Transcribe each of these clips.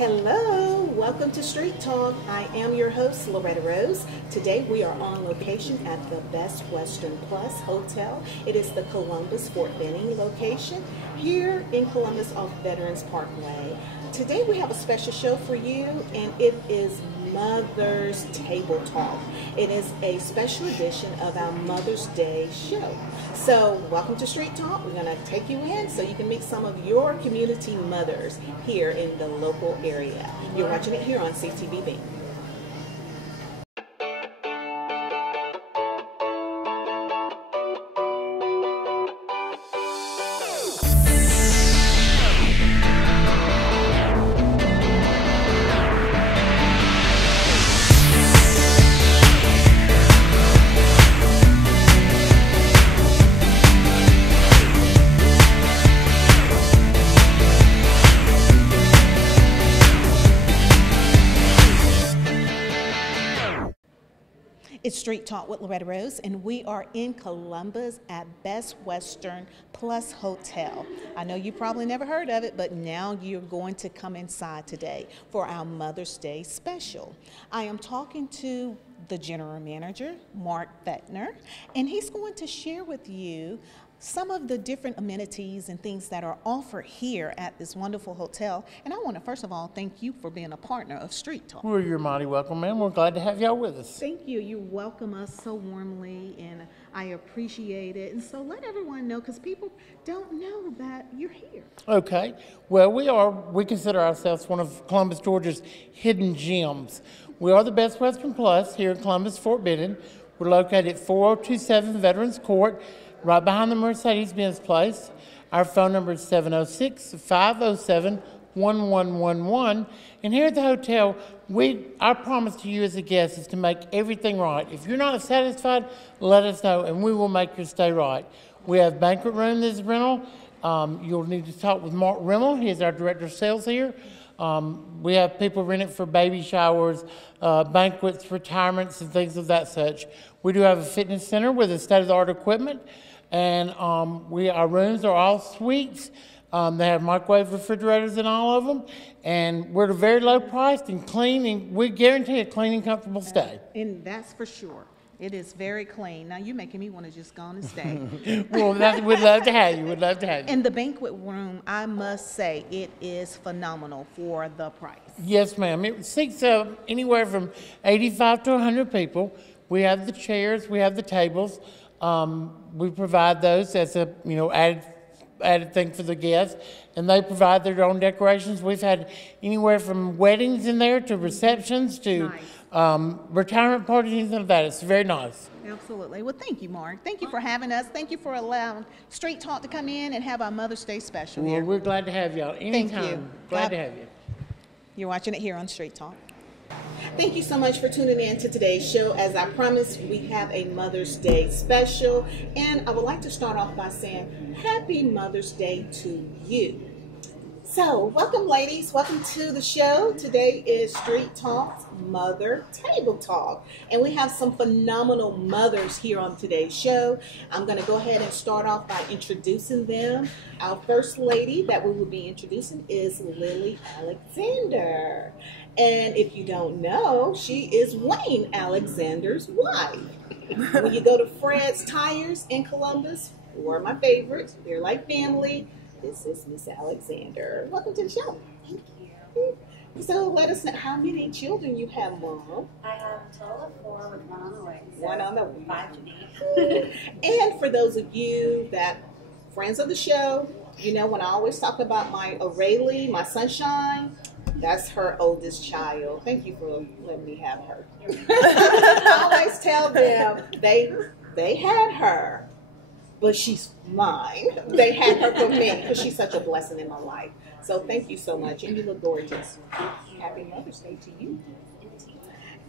Hello, welcome to Street Talk. I am your host, Loretta Rose. Today we are on location at the Best Western Plus Hotel. It is the Columbus Fort Benning location here in Columbus off Veterans Parkway. Today we have a special show for you, and it is Mother's Table Talk. It is a special edition of our Mother's Day show. So welcome to Street Talk. We're going to take you in so you can meet some of your community mothers here in the local area. You're watching it here on CTVB. It's Street Talk with Loretta Rose, and we are in Columbus at Best Western Plus Hotel. I know you probably never heard of it, but now you're going to come inside today for our Mother's Day special. I am talking to the general manager, Mark Fettner, and he's going to share with you some of the different amenities and things that are offered here at this wonderful hotel. And I want to first of all thank you for being a partner of Street Talk. Well, you're mighty welcome, ma'am. We're glad to have y'all with us. Thank you. You welcome us so warmly, and I appreciate it. And so let everyone know, because people don't know that you're here. Okay. Well, we consider ourselves one of Columbus, Georgia's hidden gems. We are the Best Western Plus here in Columbus, Fort Benning. We're located at 4027 Veterans Court, right behind the Mercedes-Benz place. Our phone number is 706-507-1111. And here at the hotel, our promise to you as a guest is to make everything right. If you're not satisfied, let us know, and we will make your stay right. We have banquet room that's rental. You'll need to talk with Mark Rimmel. He is our director of sales here. We have people rent it for baby showers, banquets, retirements, and things of that such. We do have a fitness center with state-of-the-art equipment, and our rooms are all suites. They have microwave refrigerators in all of them, and we're very low priced and clean, and we guarantee a clean and comfortable stay. And that's for sure. It is very clean. Now you're making me want to just go on and stay. Well, we'd love to have you. We'd love to have you. And the banquet room, I must say, it is phenomenal for the price. Yes, ma'am. It seats anywhere from 85 to 100 people. We have the chairs. We have the tables. We provide those as a added thing for the guests, and they provide their own decorations. We've had anywhere from weddings in there to receptions to retirement parties, things like that. It's very nice. Absolutely. Well, thank you, Mark. Thank you for having us. Thank you for allowing Street Talk to come in and have our Mother's Day special here. Well, we're glad to have y'all. Anytime. Thank you. Glad to have you. You're watching it here on Street Talk. Thank you so much for tuning in to today's show. As I promised, we have a Mother's Day special, and I would like to start off by saying Happy Mother's Day to you. So, welcome ladies, welcome to the show. Today is Street Talk's Mother Table Talk, and we have some phenomenal mothers here on today's show. I'm going to go ahead and start off by introducing them. Our first lady that we will be introducing is Lily Alexander. And if you don't know, she is Wayne Alexander's wife. When you go to Fred's Tires in Columbus, who are my favorites, they're like family. This is Miss Alexander. Welcome to the show. Thank you. So let us know how many children you have, Mom. I have a total of 4 with one on the way. So One on the way. 5 to be. And for those of you that friends of the show, you know when I always talk about my O'Reilly, my sunshine, that's her oldest child. Thank you for letting me have her. I always tell them they had her, but she's mine. They had her for me because she's such a blessing in my life. So thank you so much, and you look gorgeous. Happy Mother's Day to you.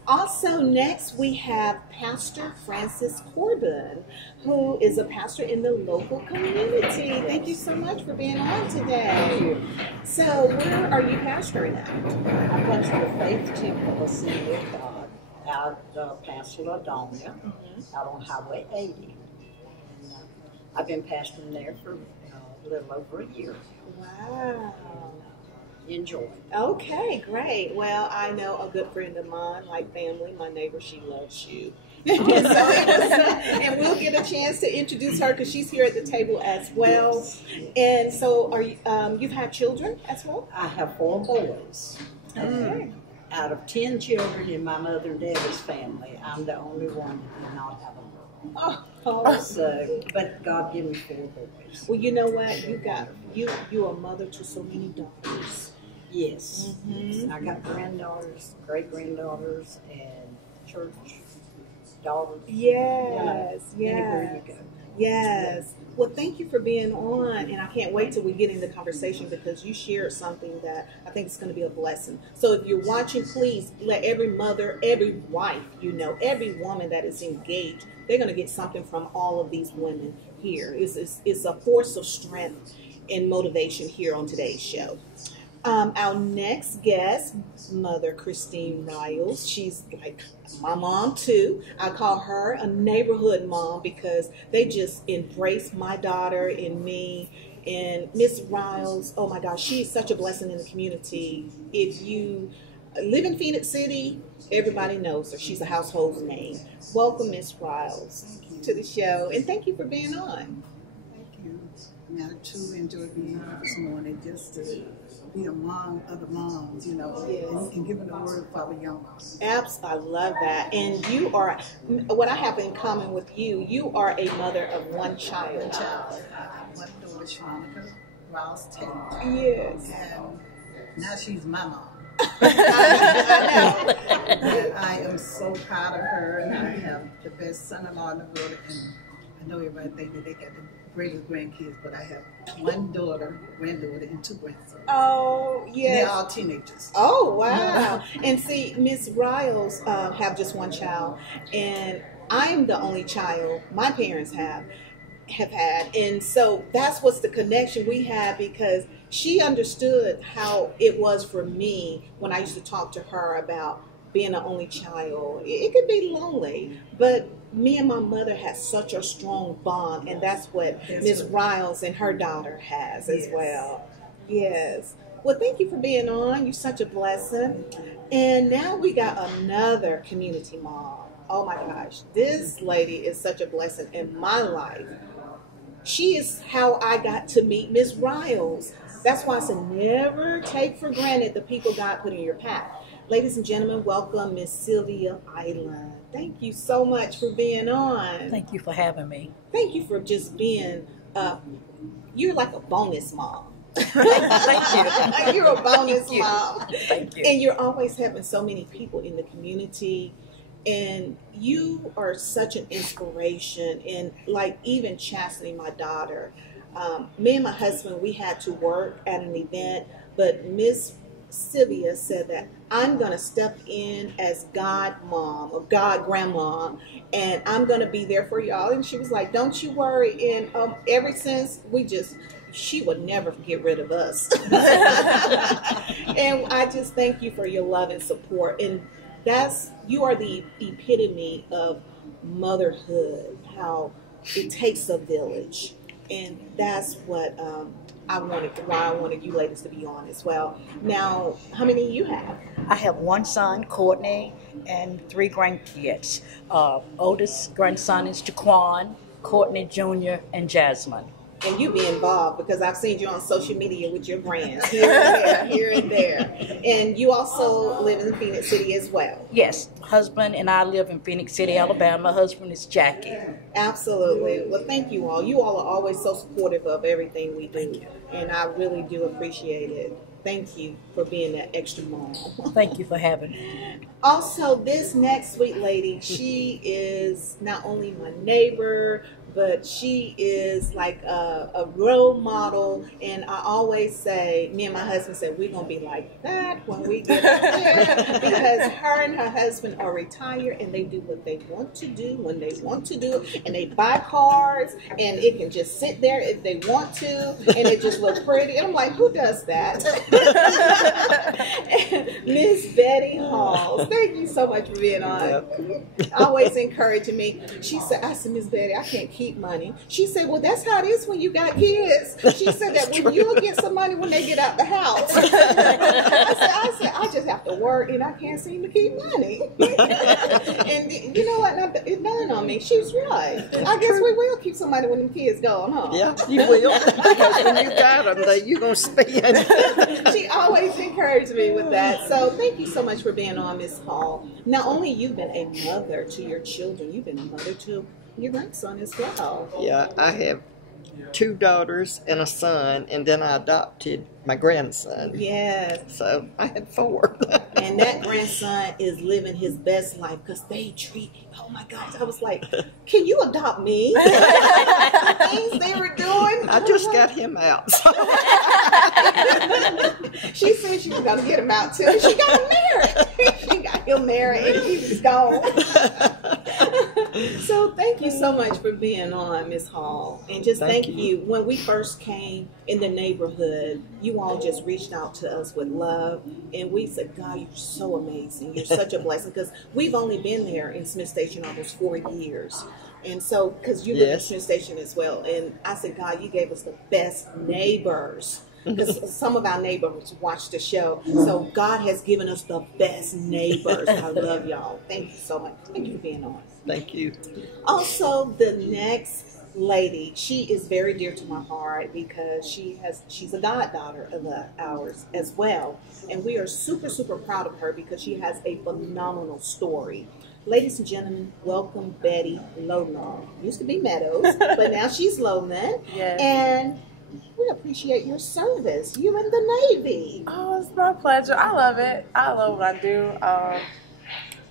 Also, next we have Pastor Francis Corbin, who is a pastor in the local community. Thank you so much for being on today. So, where are you pastoring at? I pastor the Faith Temple Assembly of God out past Ladonia, out on Highway 80. And, I've been pastoring there for a little over a year. Wow. enjoy. Okay, great. Well, I know a good friend of mine, like family, my neighbor, she loves you. And we'll get a chance to introduce her because she's here at the table as well. And so, are you? You've had children as well? I have 4 boys. Okay. Out of 10 children in my mother and daddy's family, I'm the only one that did not have a girl. Oh, So, but God gave me 4 boys. well, you know what? You're a mother to so many daughters. Yes. Mhm. I got granddaughters, great granddaughters, and church daughters. Yes, Anywhere you yes, go. yes. Well, thank you for being on, and I can't wait till we get into conversation because you shared something that I think is going to be a blessing. So if you're watching, please let every mother, every wife, every woman that is engaged, they're going to get something from all of these women here. It's a force of strength and motivation here on today's show. Our next guest, Mother Christine Riles. She's like my mom too. I call her a neighborhood mom because they just embrace my daughter and me. And Miss Riles, oh my gosh, she is such a blessing in the community. If you live in Phoenix City, everybody knows her. She's a household name. Welcome, Miss Riles, to the show, and thank you for being on. Thank you. I too enjoyed being here this morning just to be among other moms, and giving the word for the young moms. I love that. And you are, what I have in common with you, you are a mother of one child. I have one daughter, Shanika Rouse Taylor. Yes. And now she's my mom. I know. And I am so proud of her, and I have the best son-in-law in the world. And I know everybody think that they got the greatest grandkids, but I have one granddaughter, and 2 grandsons. Oh, And yes. they're all teenagers. Oh, wow. And see, Miss Riles have just one child, and I'm the only child my parents have had. And so that's what's the connection we have, because she understood how it was for me when I used to talk to her about being an only child. It could be lonely, but me and my mother had such a strong bond, and that's what Miss Riles and her daughter has as well. Yes. Well, thank you for being on. You're such a blessing. And now we got another community mom. Oh my gosh, this lady is such a blessing in my life. She is how I got to meet Miss Riles. That's why I said never take for granted the people God put in your path. Ladies and gentlemen, welcome Miss Sylvia Island. Thank you so much for being on. Thank you for having me. Thank you for just being, you're like a bonus mom. Thank you. You're a bonus Thank you. mom. Thank you. And you're always having so many people in the community. And you are such an inspiration. And like even Chastity, my daughter, me and my husband, we had to work at an event, but Miss Sylvia said that I'm going to step in as God mom or God grandma, and I'm going to be there for y'all. And she was like, don't you worry. And ever since, she would never get rid of us. And I just thank you for your love and support. And you are the epitome of motherhood, how it takes a village. And that's what why I wanted you ladies to be on as well. Now, how many you have? I have one son, Courtney, and 3 grandkids. Oldest grandson is Jaquan, Courtney Jr., and Jasmine. And you be involved because I've seen you on social media with your brands here and there, here and there. And you also live in Phoenix City as well. Yes, husband and I live in Phoenix City, Alabama. Husband is Jackie. Absolutely. Well, thank you all. You all are always so supportive of everything we do. Thank you. And I really do appreciate it. Thank you for being that extra mom. Thank you for having me. Also, this next sweet lady, she is not only my neighbor, but she is like a role model. And I always say, me and my husband said, we're going to be like that when we get there. Because her and her husband are retired and they do what they want to do when they want to do it. And they buy cars and it can just sit there if they want to. And it just look pretty. And I'm like, who does that? Miss Betty Halls, thank you so much for being on. Always encouraging me. She said, I said, Miss Betty, I can't keep money. She said, well, that's how it is when you got kids. She said that when you'll get some money when they get out the house. I said, I just have to work and I can't seem to keep money. And you know what? It dawned on me. She's right. I guess we will keep some money when them kids gone, huh? Yeah, you will. Because when you got them, you're going to spend. She always encouraged me with that. So thank you so much for being on, Miss Hall. Not only you've been a mother to your children, you've been a mother to your grandson as well. Yeah, I have 2 daughters and a son, and then I adopted my grandson. Yes. So I had 4. And that grandson is living his best life because they treat him. Oh my gosh. I was like, can you adopt me? The things they were doing. I just got him out. She said she was going to get him out too. She got him married. She got him married and he was gone. So thank you so much for being on, Miss Hall. And just thank you. When we first came in the neighborhood, you all just reached out to us with love. And we said, God, you're so amazing. You're such a blessing. Because we've only been there in Smith Station almost 4 years. And so, because you live in Smith Station as well. And I said, God, you gave us the best neighbors. Because some of our neighbors watch the show. So God has given us the best neighbors. I love y'all. Thank you so much. Thank you for being on. Thank you. Also, the next lady, she is very dear to my heart because she's a goddaughter of ours as well. And we are super, super proud of her because she has a phenomenal story. Ladies and gentlemen, welcome Betty Lowman. Used to be Meadows, but now she's Lowman. Yes. And we appreciate your service. You in the Navy. Oh, it's my pleasure. I love it. I love what I do.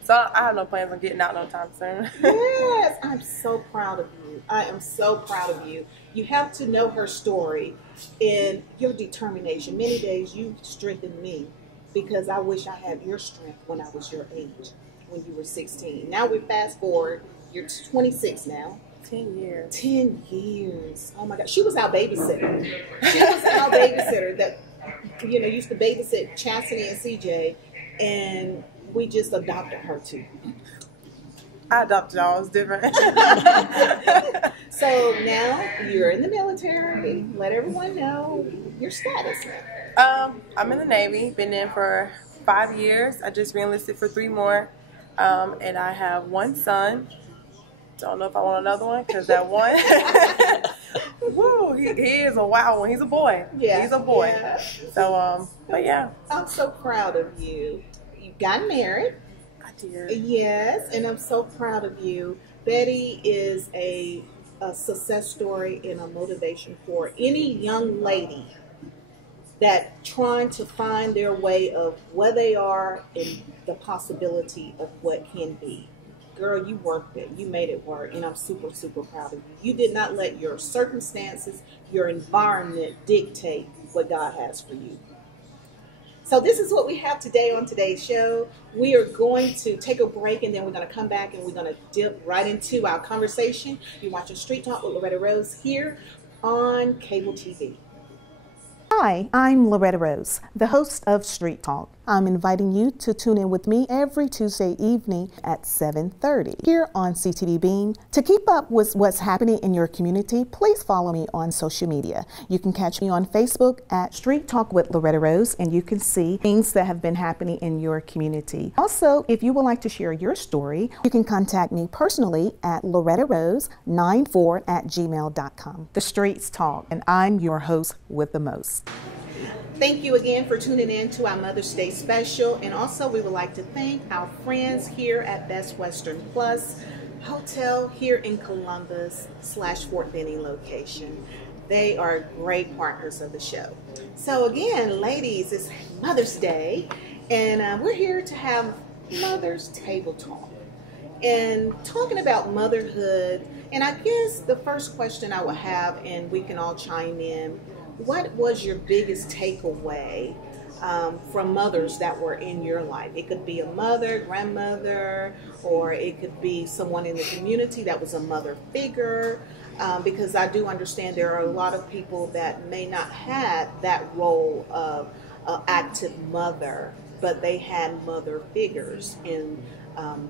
So I have no plans on getting out no time soon. Yes, I'm so proud of you. I am so proud of you. You have to know her story and your determination. Many days you strengthened me because I wish I had your strength when I was your age, when you were 16. Now we fast forward. You're 26 now. 10 years. 10 years. Oh my God. She was our babysitter. She was our babysitter that, used to babysit Chastity and CJ, and we just adopted her too. I adopted y'all. It's different. So now you're in the military. Let everyone know your status. I'm in the Navy. Been in for 5 years. I just re-enlisted for 3 more. And I have 1 son. Don't know if I want another one because that one, woo, he is a wild one. He's a boy. Yeah, he's a boy. Yeah. So, but yeah. I'm so proud of you. You got married. I did. Yes, and I'm so proud of you. Betty is a success story and a motivation for any young lady that trying to find their way of where they are and the possibility of what can be. Girl, you worked it. You made it work, and I'm super, super proud of you. You did not let your circumstances, your environment dictate what God has for you. So this is what we have today on today's show. We are going to take a break, and then we're going to come back, and we're going to dip right into our conversation. You're watching Street Talk with Loretta Rose here on cable TV. Hi, I'm Loretta Rose, the host of Street Talk. I'm inviting you to tune in with me every Tuesday evening at 7:30 here on CTV Bean. To keep up with what's happening in your community, please follow me on social media. You can catch me on Facebook at Street Talk with Loretta Rose, and you can see things that have been happening in your community. Also, if you would like to share your story, you can contact me personally at lorettarose94@gmail.com. The Streets Talk, and I'm your host with the most. Thank you again for tuning in to our Mother's Day special. And also we would like to thank our friends here at Best Western Plus Hotel here in Columbus / Fort Benning location. They are great partners of the show. So again, ladies, it's Mother's Day, and we're here to have Mother's Table Talk and talking about motherhood. And I guess the first question I would have, and we can all chime in, what was your biggest takeaway from mothers that were in your life? It could be a mother, grandmother, or it could be someone in the community that was a mother figure, because I do understand there are a lot of people that may not have that role of an active mother, but they had mother figures in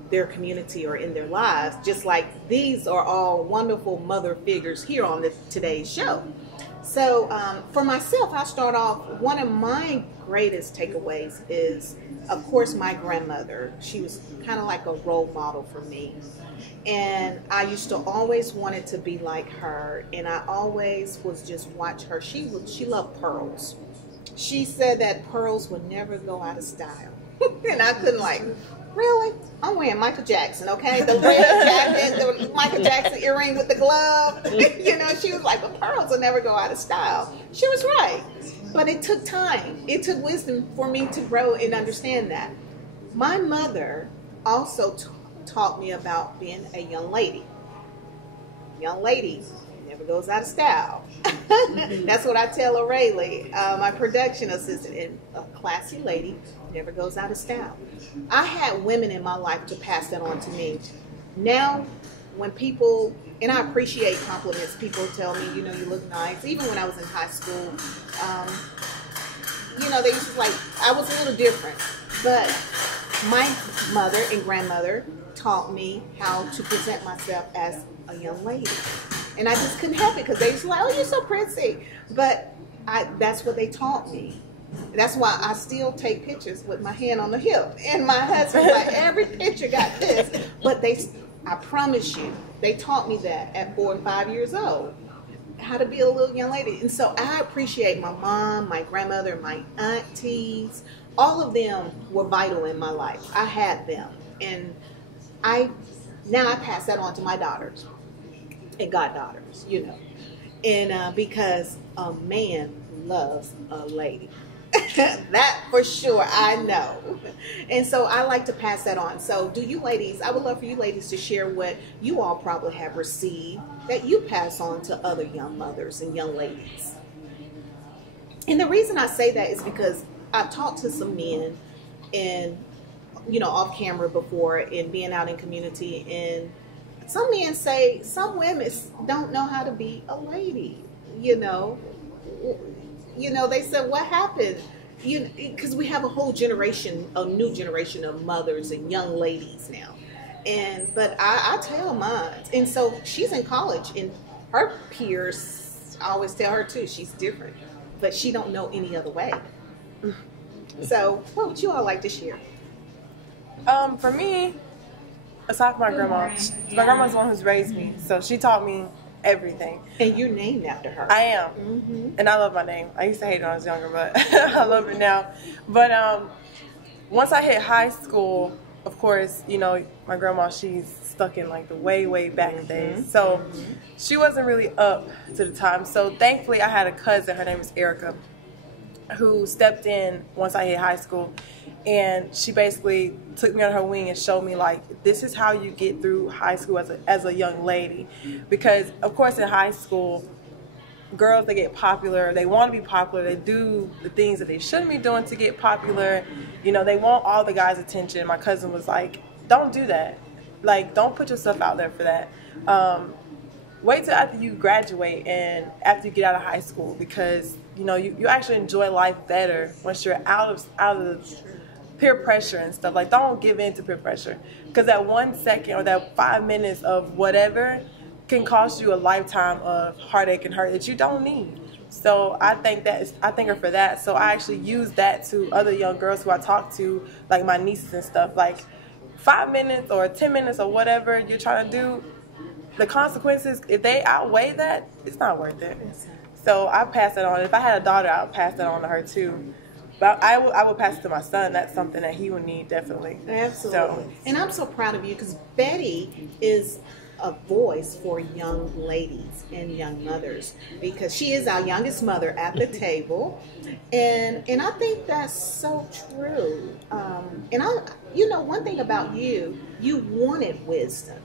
their community or in their lives, just like these are all wonderful mother figures here on today's show. So for myself, I start off, one of my greatest takeaways is, of course, my grandmother. She was kind of like a role model for me. And I used to always wanted to be like her, and I always was just watch her. She loved pearls. She said that pearls would never go out of style. And I couldn't, like, really? I'm wearing Michael Jackson, okay? The red jacket, the Michael Jackson earring with the glove. You know, she was like, but pearls will never go out of style. She was right. But it took time. It took wisdom for me to grow and understand that. My mother also taught me about being a young lady. Young lady never goes out of style. That's what I tell O'Reilly, my production assistant, and a classy lady never goes out of style. I had women in my life to pass that on to me. Now, when people, and I appreciate compliments, people tell me, you know, you look nice. Even when I was in high school, you know, they used to, like, I was a little different. But my mother and grandmother taught me how to present myself as a young lady. And I just couldn't help it because they used to like, oh, you're so pretty. But that's what they taught me. That's why I still take pictures with my hand on the hip. And my husband's like, every picture got this. But I promise you, they taught me that at 4 and 5 years old, how to be a little young lady. And so I appreciate my mom, my grandmother, my aunties. All of them were vital in my life. I had them. And now I pass that on to my daughters and goddaughters, you know. And because a man loves a lady. That for sure, I know. And so I like to pass that on. So do you ladies, I would love for you ladies to share what you all probably have received that you pass on to other young mothers and young ladies. And the reason I say that is because I've talked to some men and, you know, off camera before and being out in community, and some men say some women don't know how to be a lady, you know. You know, they said, what happened? Because we have a whole generation, a new generation of mothers and young ladies now. But I tell mine. And so she's in college, and her peers, I always tell her too, she's different. But she don't know any other way. So what would you all like to share? For me, aside from my grandma's the one who's raised me. So she taught me everything. And you're named after her. I am. Mm-hmm. And I love my name. I used to hate it when I was younger, but I love it now. But once I hit high school, of course, you know, my grandma, she's stuck in like the way back days. So she wasn't really up to the time. So thankfully I had a cousin, her name is Erica, who stepped in once I hit high school. And she basically took me on her wing and showed me, like, this is how you get through high school as a young lady. Because, of course, in high school, girls, they get popular. They want to be popular. They do the things that they shouldn't be doing to get popular. You know, they want all the guys' attention. My cousin was like, don't do that. Like, don't put yourself out there for that. Wait till after you graduate and after you get out of high school, because, you know, you actually enjoy life better once you're out of the peer pressure and stuff. Like, don't give in to peer pressure, because that 1 second or that 5 minutes of whatever can cost you a lifetime of heartache and hurt that you don't need. So I thank her for that. So I actually use that to other young girls who I talk to, like my nieces and stuff. Like, 5 minutes or 10 minutes or whatever you're trying to do, the consequences, if they outweigh that, it's not worth it. So I pass it on. If I had a daughter, I would pass that on to her too. But I would pass it to my son. That's something that he would need, definitely. Absolutely. So. And I'm so proud of you, because Betty is a voice for young ladies and young mothers, because she is our youngest mother at the table. And I think that's so true. You know, one thing about you wanted wisdom.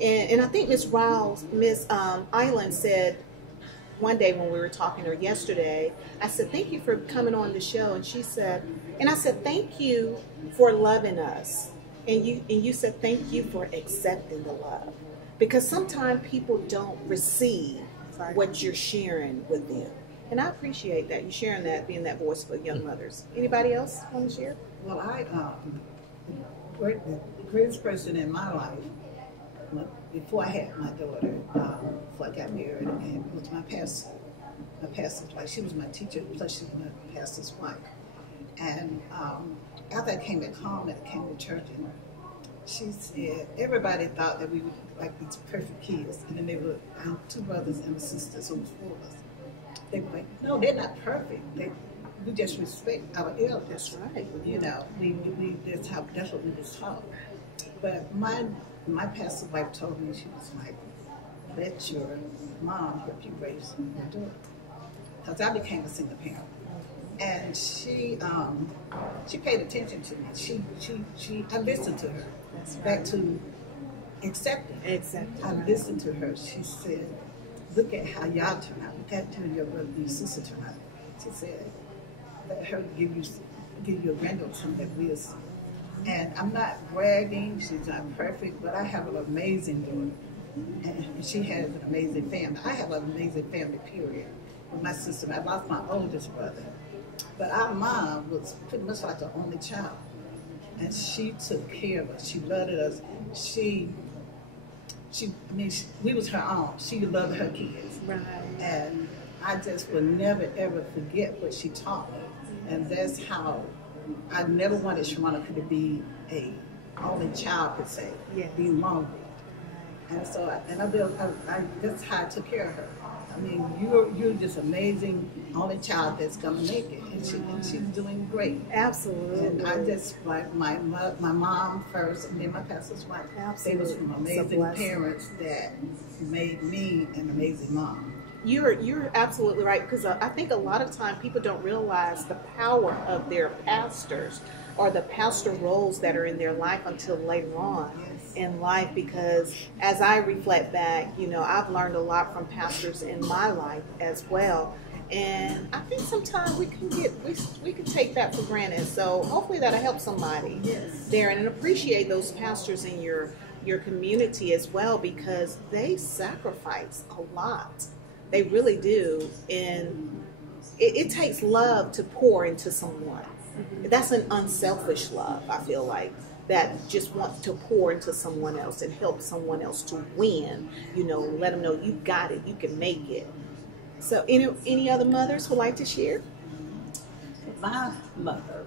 And I think Miss Island said one day when we were talking to her yesterday, I said, thank you for coming on the show. And she said, and I said, thank you for loving us. And you said, thank you for accepting the love. Because sometimes people don't receive what you're sharing with them. And I appreciate that, you sharing that, being that voice for young mothers. Anybody else want to share? Well, the greatest person in my life, before I had my daughter, before I got married, and was my pastor's wife. She was my teacher, plus she was my pastor's wife. And after I came back home and I came to church, and she said, everybody thought that we were like these perfect kids. And then they were two brothers and a sister, so it was four of us. They were like, no, they're not perfect. We just respect our elders. That's right. You know, that's what we was taught. But my pastor's wife told me, she was like, let your mom help you raise your daughter. Because I became a single parent. And she paid attention to me. I listened to her. That's right. Back to accepting. I listened to her. She said, look at how y'all turn out. Look at how your brother and your sister turn out. She said, let her give you a granddaughter that wisdom. And I'm not bragging, she's not perfect, but I have an amazing daughter. And she has an amazing family. I have an amazing family, period. With my sister, I lost my oldest brother. But our mom was pretty much like the only child. And she took care of us. She loved us. We was her own. She loved her kids. Right. And I just will never, ever forget what she taught me. And that's how I never wanted Sharonda to be a only child, per se, be lonely. And so, that's how I took care of her. I mean, you're just amazing only child that's gonna make it, and she's doing great. Absolutely. And I just like my mom first, and then my pastor's wife. They was from amazing parents that made me an amazing mom. You're absolutely right, because I think a lot of time people don't realize the power of their pastors or the pastor roles that are in their life until later on in life, because as I reflect back, you know, I've learned a lot from pastors in my life as well. And I think sometimes we can take that for granted. So hopefully that'll help somebody there, and appreciate those pastors in your community as well, because they sacrifice a lot. They really do. And it takes love to pour into someone. That's an unselfish love, I feel like, that just wants to pour into someone else and help someone else to win, you know, let them know you got it, you can make it. So any other mothers would like to share? My mother,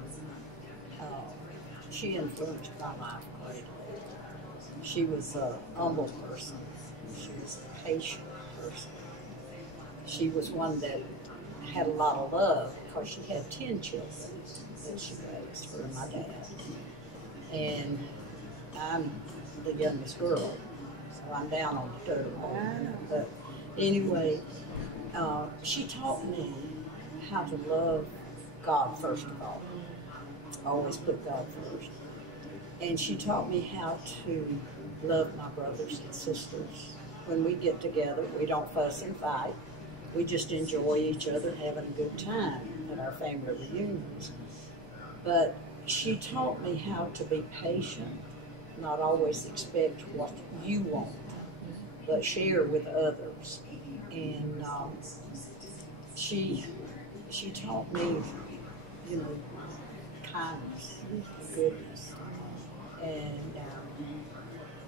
she influenced my life greatly. She was an humble person. She was a patient person. She was one that had a lot of love because she had 10 children that she raised for my dad. And I'm the youngest girl, so I'm down on the third one. But anyway, she taught me how to love God first of all. Always put God first. And she taught me how to love my brothers and sisters. When we get together, we don't fuss and fight. We just enjoy each other, having a good time at our family reunions. But she taught me how to be patient, not always expect what you want, but share with others. And she taught me, you know, kindness, goodness. And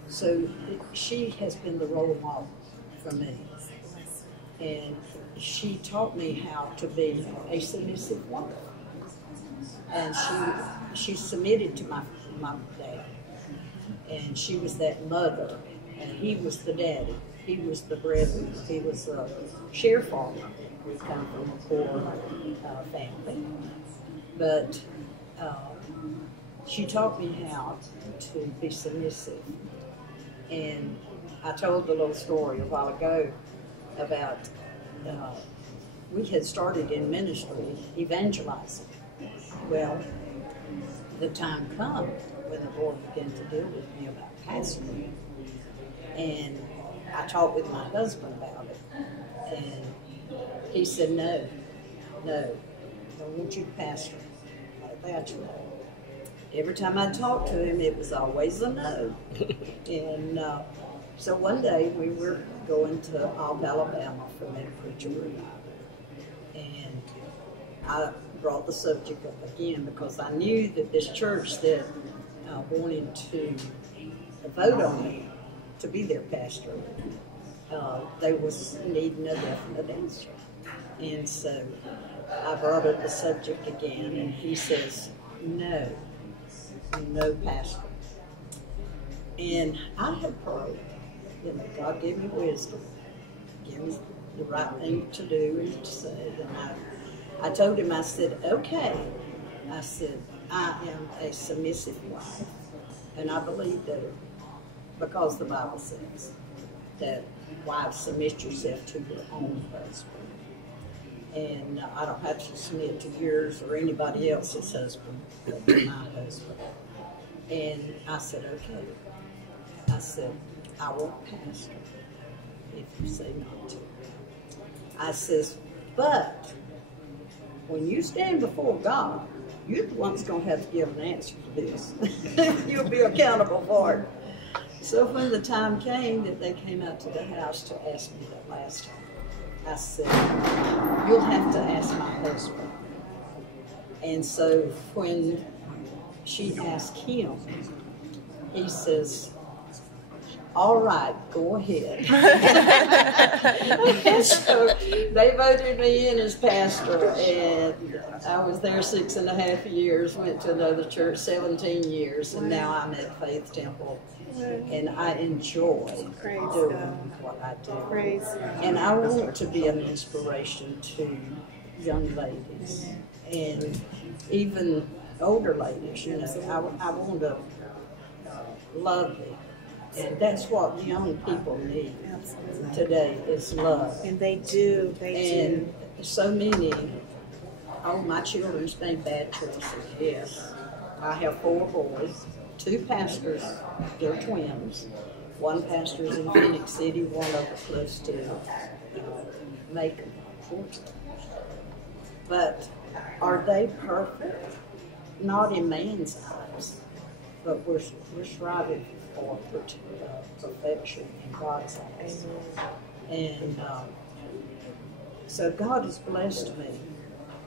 so she has been the role model for me. And she taught me how to be a submissive woman. And she submitted to my dad. And she was that mother. And he was the daddy. He was the breadwinner. He was a share farmer. We come from a poor family. But she taught me how to be submissive. And I told the little story a while ago about we had started in ministry evangelizing. Well, the time come when the Lord began to deal with me about pastoring. And I talked with my husband about it. And he said, no, I don't want you to pastor like that, you know. Every time I talked to him, it was always a no. And so one day we were going to Alabama for me to preach a revival. And I brought the subject up again because I knew that this church that wanted to vote on me to be their pastor, they was needing a definite answer. And so I brought up the subject again, and he says, no pastor. And I had prayed, God gave me wisdom, give me the right thing to do and to say. And I told him, I said, okay. I said, I am a submissive wife, and I believe that because the Bible says that wives, submit yourself to your own husband. And I don't have to submit to yours or anybody else's husband, but to my husband. And I said, okay. I said, I won't pastor if you say not to. I says, but when you stand before God, you're the one's going to have to give an answer for this. You'll be accountable for it. So when the time came that they came out to the house to ask me that last time, I said, you'll have to ask my husband. And so when she asked him, he says, all right, go ahead. And so they voted me in as pastor, and I was there 6.5 years, went to another church 17 years, and now I'm at Faith Temple. And I enjoy doing what I do. And I want to be an inspiration to young ladies and even older ladies. I want to love them. And that's what young people need today is love. And they do. And so many, my children's made bad choices, yes. I have 4 boys. 2 pastors, they're twins. One pastor's in Phoenix City, one of them close to Macon. But are they perfect? Not in man's eyes, but we're striving for perfection in God's eyes. And so God has blessed me,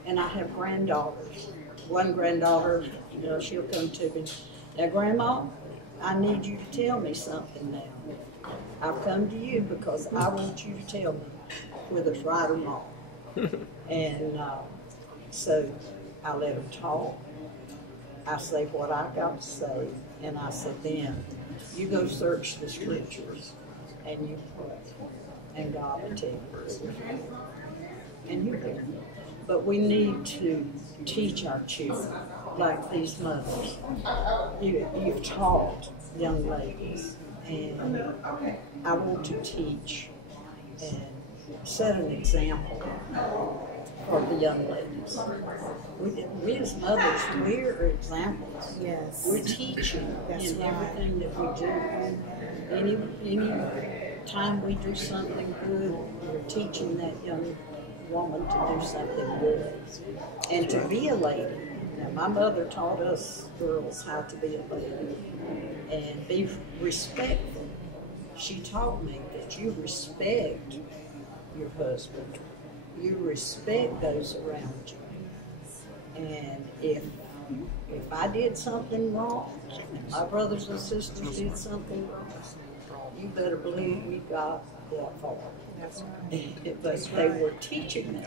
and I have granddaughters. One granddaughter, she'll come to me. Now, Grandma, I need you to tell me something now. I've come to you because I want you to tell me whether it's right or wrong. And so I let her talk. I say what I got to say, and I said, then you go search the scriptures, and you pray, and God will tell you. And you do. But we need to teach our children, like these mothers. You've taught young ladies, and I want to teach and set an example for the young ladies. We as mothers, we're examples. Yes. We're teaching in everything that we do. Any time we do something good, we're teaching that young woman to do something good and to be a lady. Now, my mother taught us girls how to be a lady and be respectful. She taught me that you respect your husband, you respect those around you, and if I did something wrong, and my brothers and sisters did something wrong, you better believe we got that far. But they were teaching them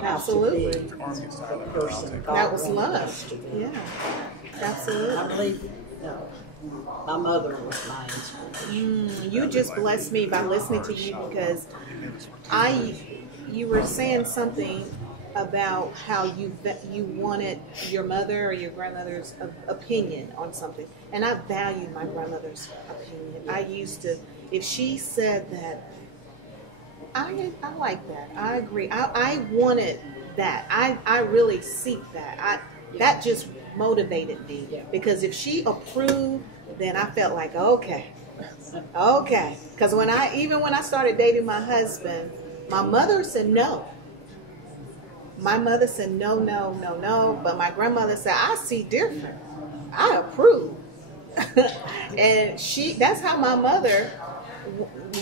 how to be the person God that was wanted love. us to be. Yeah, absolutely. I believe my mother was my inspiration. You just blessed me by listening to you because you were saying something about how you wanted your mother or your grandmother's opinion on something, and I valued my grandmother's opinion. I used to, if she said that, I like that. I agree. I wanted that. I really seek that. That just motivated me because if she approved, then I felt like okay. Because when I started dating my husband, my mother said no. My mother said no. But my grandmother said I see different. I approve. And that's how my mother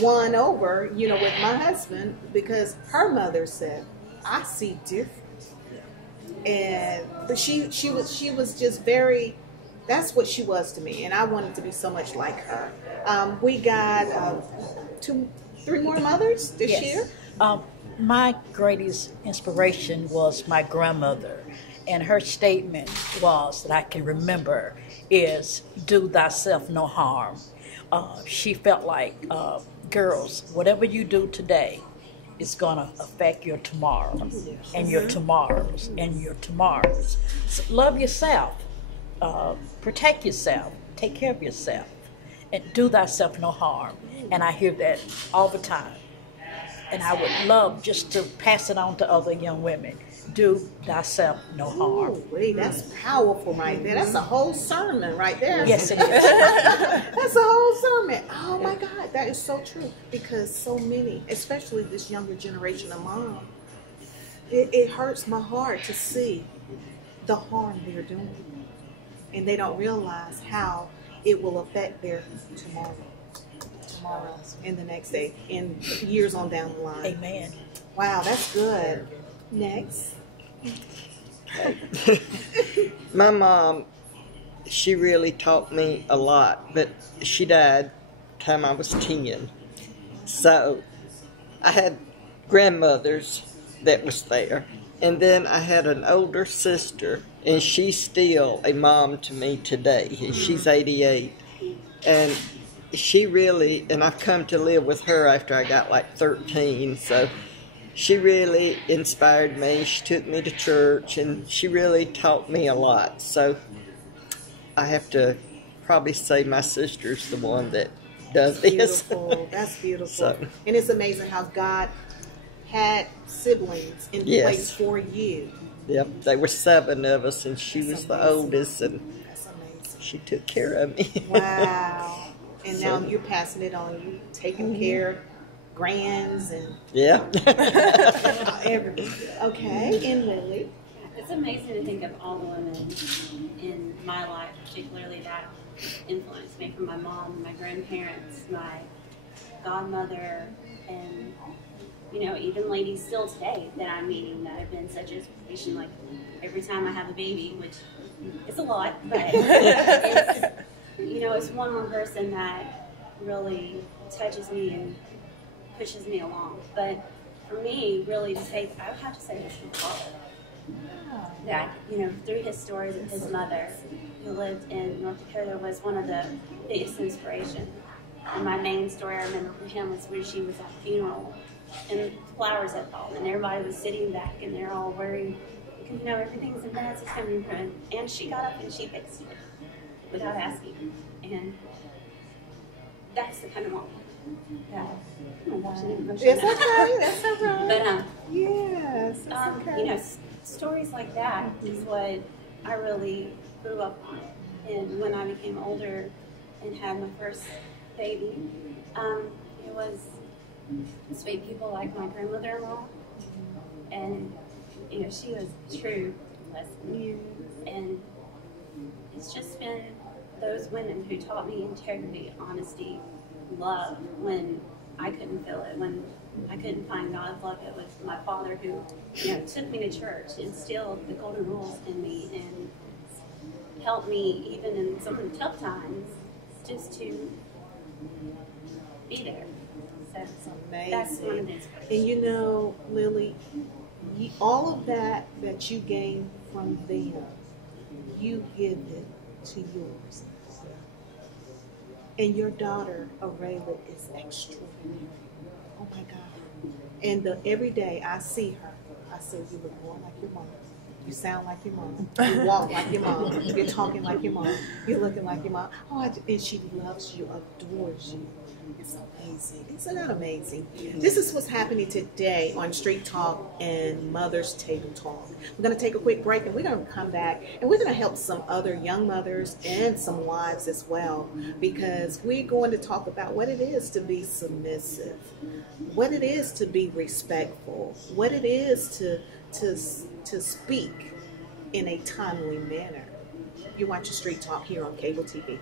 won over, with my husband, because her mother said, I see different. And but she was just very. That's what she was to me, and I wanted to be so much like her. We got 3 more mothers this year. My greatest inspiration was my grandmother, and her statement was that I can remember is "Do thyself no harm." She felt like, girls, whatever you do today is going to affect your tomorrow, and your tomorrows, and your tomorrows. So love yourself, protect yourself, take care of yourself, and do thyself no harm. And I hear that all the time. And I would love just to pass it on to other young women. Do thyself no harm. Ooh, wait, that's powerful right there. That's a whole sermon right there. Yes, it is. That's a whole sermon. Oh my God, that is so true. Because so many, especially this younger generation of mom, it hurts my heart to see the harm they're doing. And they don't realize how it will affect their tomorrow, and the next day, and years on down the line. Amen. Wow, that's good. Next. My mom, she really taught me a lot, but she died the time I was 10. So I had grandmothers that was there. And then I had an older sister, and she's still a mom to me today. And she's 88. And she really, and I've come to live with her after I got like 13, so she really inspired me. She took me to church, and she really taught me a lot. So I have to probably say my sister's the one that does this. Beautiful. That's beautiful. So, and it's amazing how God had siblings in place for you. Yep, there were 7 of us, and she was the oldest, and that's amazing. She took care of me. Wow. And now you're passing it on. You taking care of grands and everything. Okay, and Lily. It's amazing to think of all the women in my life, particularly that influenced me, from my mom, my grandparents, my godmother, and even ladies still today that I'm meeting that have been such inspiration. Like every time I have a baby, which is a lot, but it's one person that really touches me and pushes me along. But for me, really I would have to say it's my father. That, through his stories of his mother, who lived in North Dakota, was one of the biggest inspiration. And my main story I remember from him was where she was at a funeral, and flowers had fallen, and everybody was sitting back, and they're all worried, because everything's a mess, it's coming from him. And she got up and she fixed it without asking. And that's the kind of mom that, oh my gosh, I didn't mention That's that. okay, that's okay. But yes, that's okay. Stories like that is what I really grew up on. And when I became older and had my first baby, it was sweet people like my grandmother-in-law, and she was true lesson. And it's just been those women who taught me integrity, honesty, love when I couldn't feel it, when I couldn't find God's love. It was my father who took me to church, instilled the golden rules in me, and helped me even in some of the tough times just to be there. So amazing. That's one of the inspirations. And Lily, all of that you gained from them, you give it to yours. And your daughter, Aurelia, is extraordinary. Oh my God. And every day I see her, I say, you look more like your mom. You sound like your mom. You walk like your mom. You're talking like your mom. You're looking like your mom. And she loves you, adores you. It's amazing. Isn't that amazing? This is what's happening today on Street Talk and Mother's Table Talk. We're going to take a quick break, and we're going to come back, and we're going to help some other young mothers and some wives as well, because we're going to talk about what it is to be submissive, what it is to be respectful, what it is to speak in a timely manner. You're watching Street Talk here on Cable TV.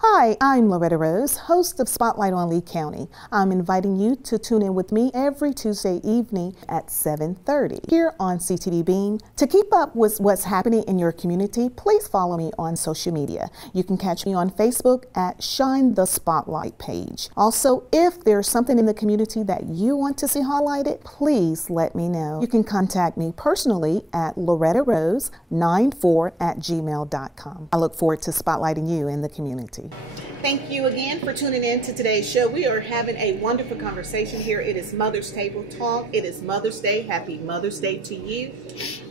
Hi, I'm Loretta Rose, host of Spotlight on Lee County. I'm inviting you to tune in with me every Tuesday evening at 7:30 here on CTV Beam. To keep up with what's happening in your community, please follow me on social media. You can catch me on Facebook at Shine the Spotlight page. Also, if there's something in the community that you want to see highlighted, please let me know. You can contact me personally at lorettarose94@gmail.com. I look forward to spotlighting you in the community. Thank you again for tuning in to today's show. We are having a wonderful conversation here. It is Mother's Table Talk. It is Mother's Day. Happy Mother's Day to you.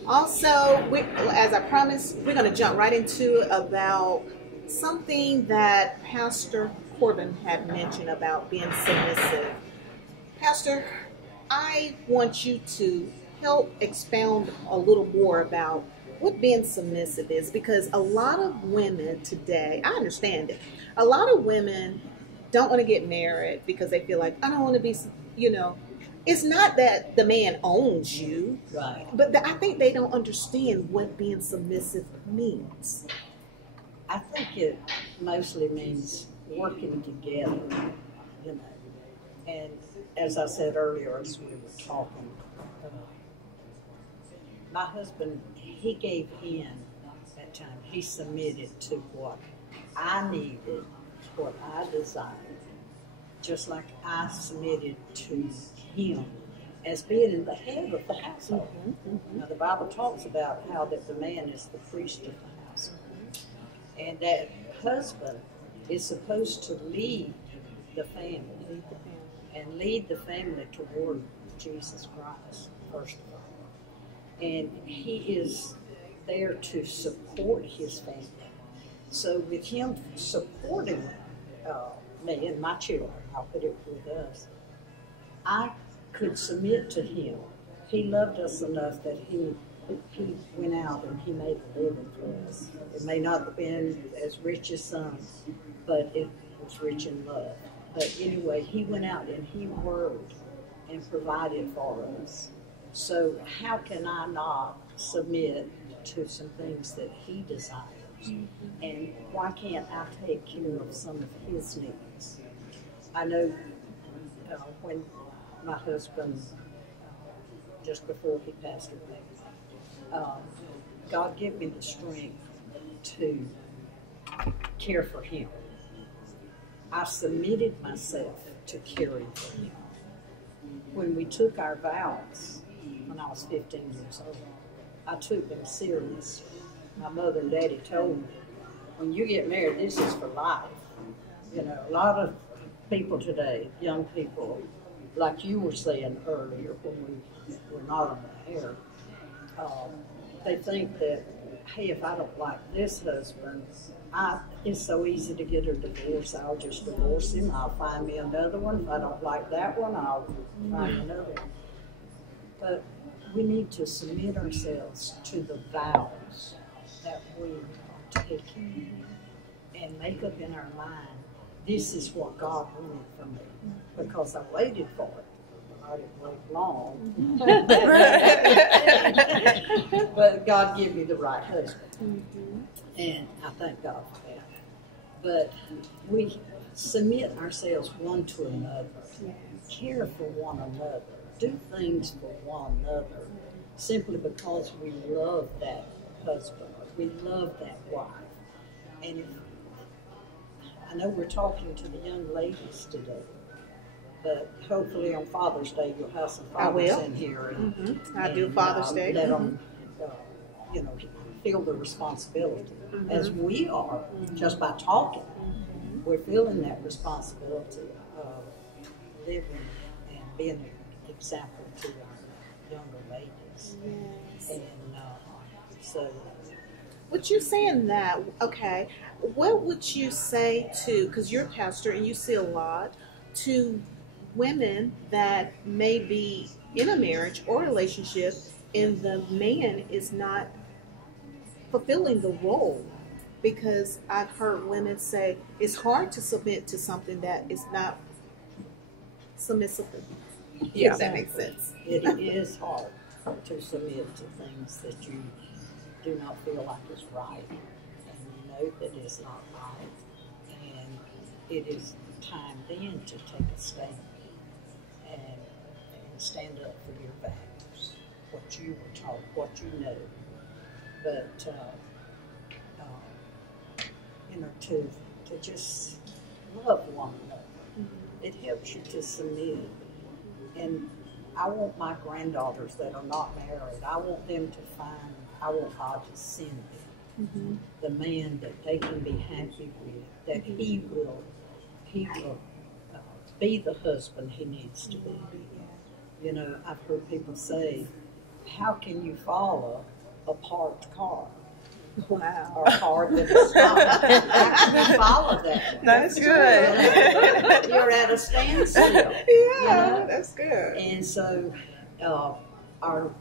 Also, as I promised, we're going to jump right into about something that Pastor Corbin had mentioned about being submissive. Pastor, I want you to help expound a little more about what being submissive is, because a lot of women today, I understand it, a lot of women don't want to get married because they feel like, I don't want to be, it's not that the man owns you, Right. but I think they don't understand what being submissive means. I think it mostly means working together, And as I said earlier, as we were talking, my husband, he gave in that time. He submitted to what I needed, what I desired, just like I submitted to him as being in the head of the household. Now, the Bible talks about how that the man is the priest of the household, and that husband is supposed to lead the family and lead the family toward Jesus Christ, first of all. And he is there to support his family. So with him supporting me and my children, I'll put it with us, I could submit to him. He loved us enough that he went out and he made a living for us. It may not have been as rich as some, but it was rich in love. But anyway, he went out and he worked and provided for us. So how can I not submit to some things that he desires? And why can't I take care of some of his needs? I know when my husband, just before he passed away, God gave me the strength to care for him. I submitted myself to caring for him. When we took our vows, when I was 15 years old, I took them serious. My mother and daddy told me, when you get married, this is for life. A lot of people today, young people, like you were saying earlier when we were not on the air, they think that, hey, if I don't like this husband, it's so easy to get a divorce. I'll just divorce him. I'll find me another one. If I don't like that one, I'll find another one. But we need to submit ourselves to the vows that we are taking and make up in our mind, this is what God wanted from me, because I waited for it. I didn't wait long. But God gave me the right husband. And I thank God for that. But we submit ourselves one to another, care for one another, do things for one another, simply because we love that husband, we love that wife. And I know we're talking to the young ladies today, but hopefully on Father's Day you'll have some fathers in here. And, I do Father's Day. Let them, feel the responsibility, as we are, just by talking. We're feeling that responsibility of living and being an example to our younger ladies. Yes. And so... What you saying that, okay, what would you say to, because you're a pastor and you see a lot, to women that may be in a marriage or relationship and the man is not fulfilling the role? Because I've heard women say it's hard to submit to something that is not submissive. Yeah. If that makes sense. It is hard to submit to things that you do not feel like is right, and you know that it's not right, it is time then to take a stand and stand up for your values, what you were taught, what you know. But you know, to just love one another. It helps you to submit. And I want my granddaughters that are not married, I want them to find, I want God to send them the man that they can be happy with, that he will be the husband he needs to be. You know, I've heard people say, how can you follow a parked car? Wow. Or a car that is stopped. How can you follow that? That's good. You're at a standstill. Yeah, you know? that's good. And so our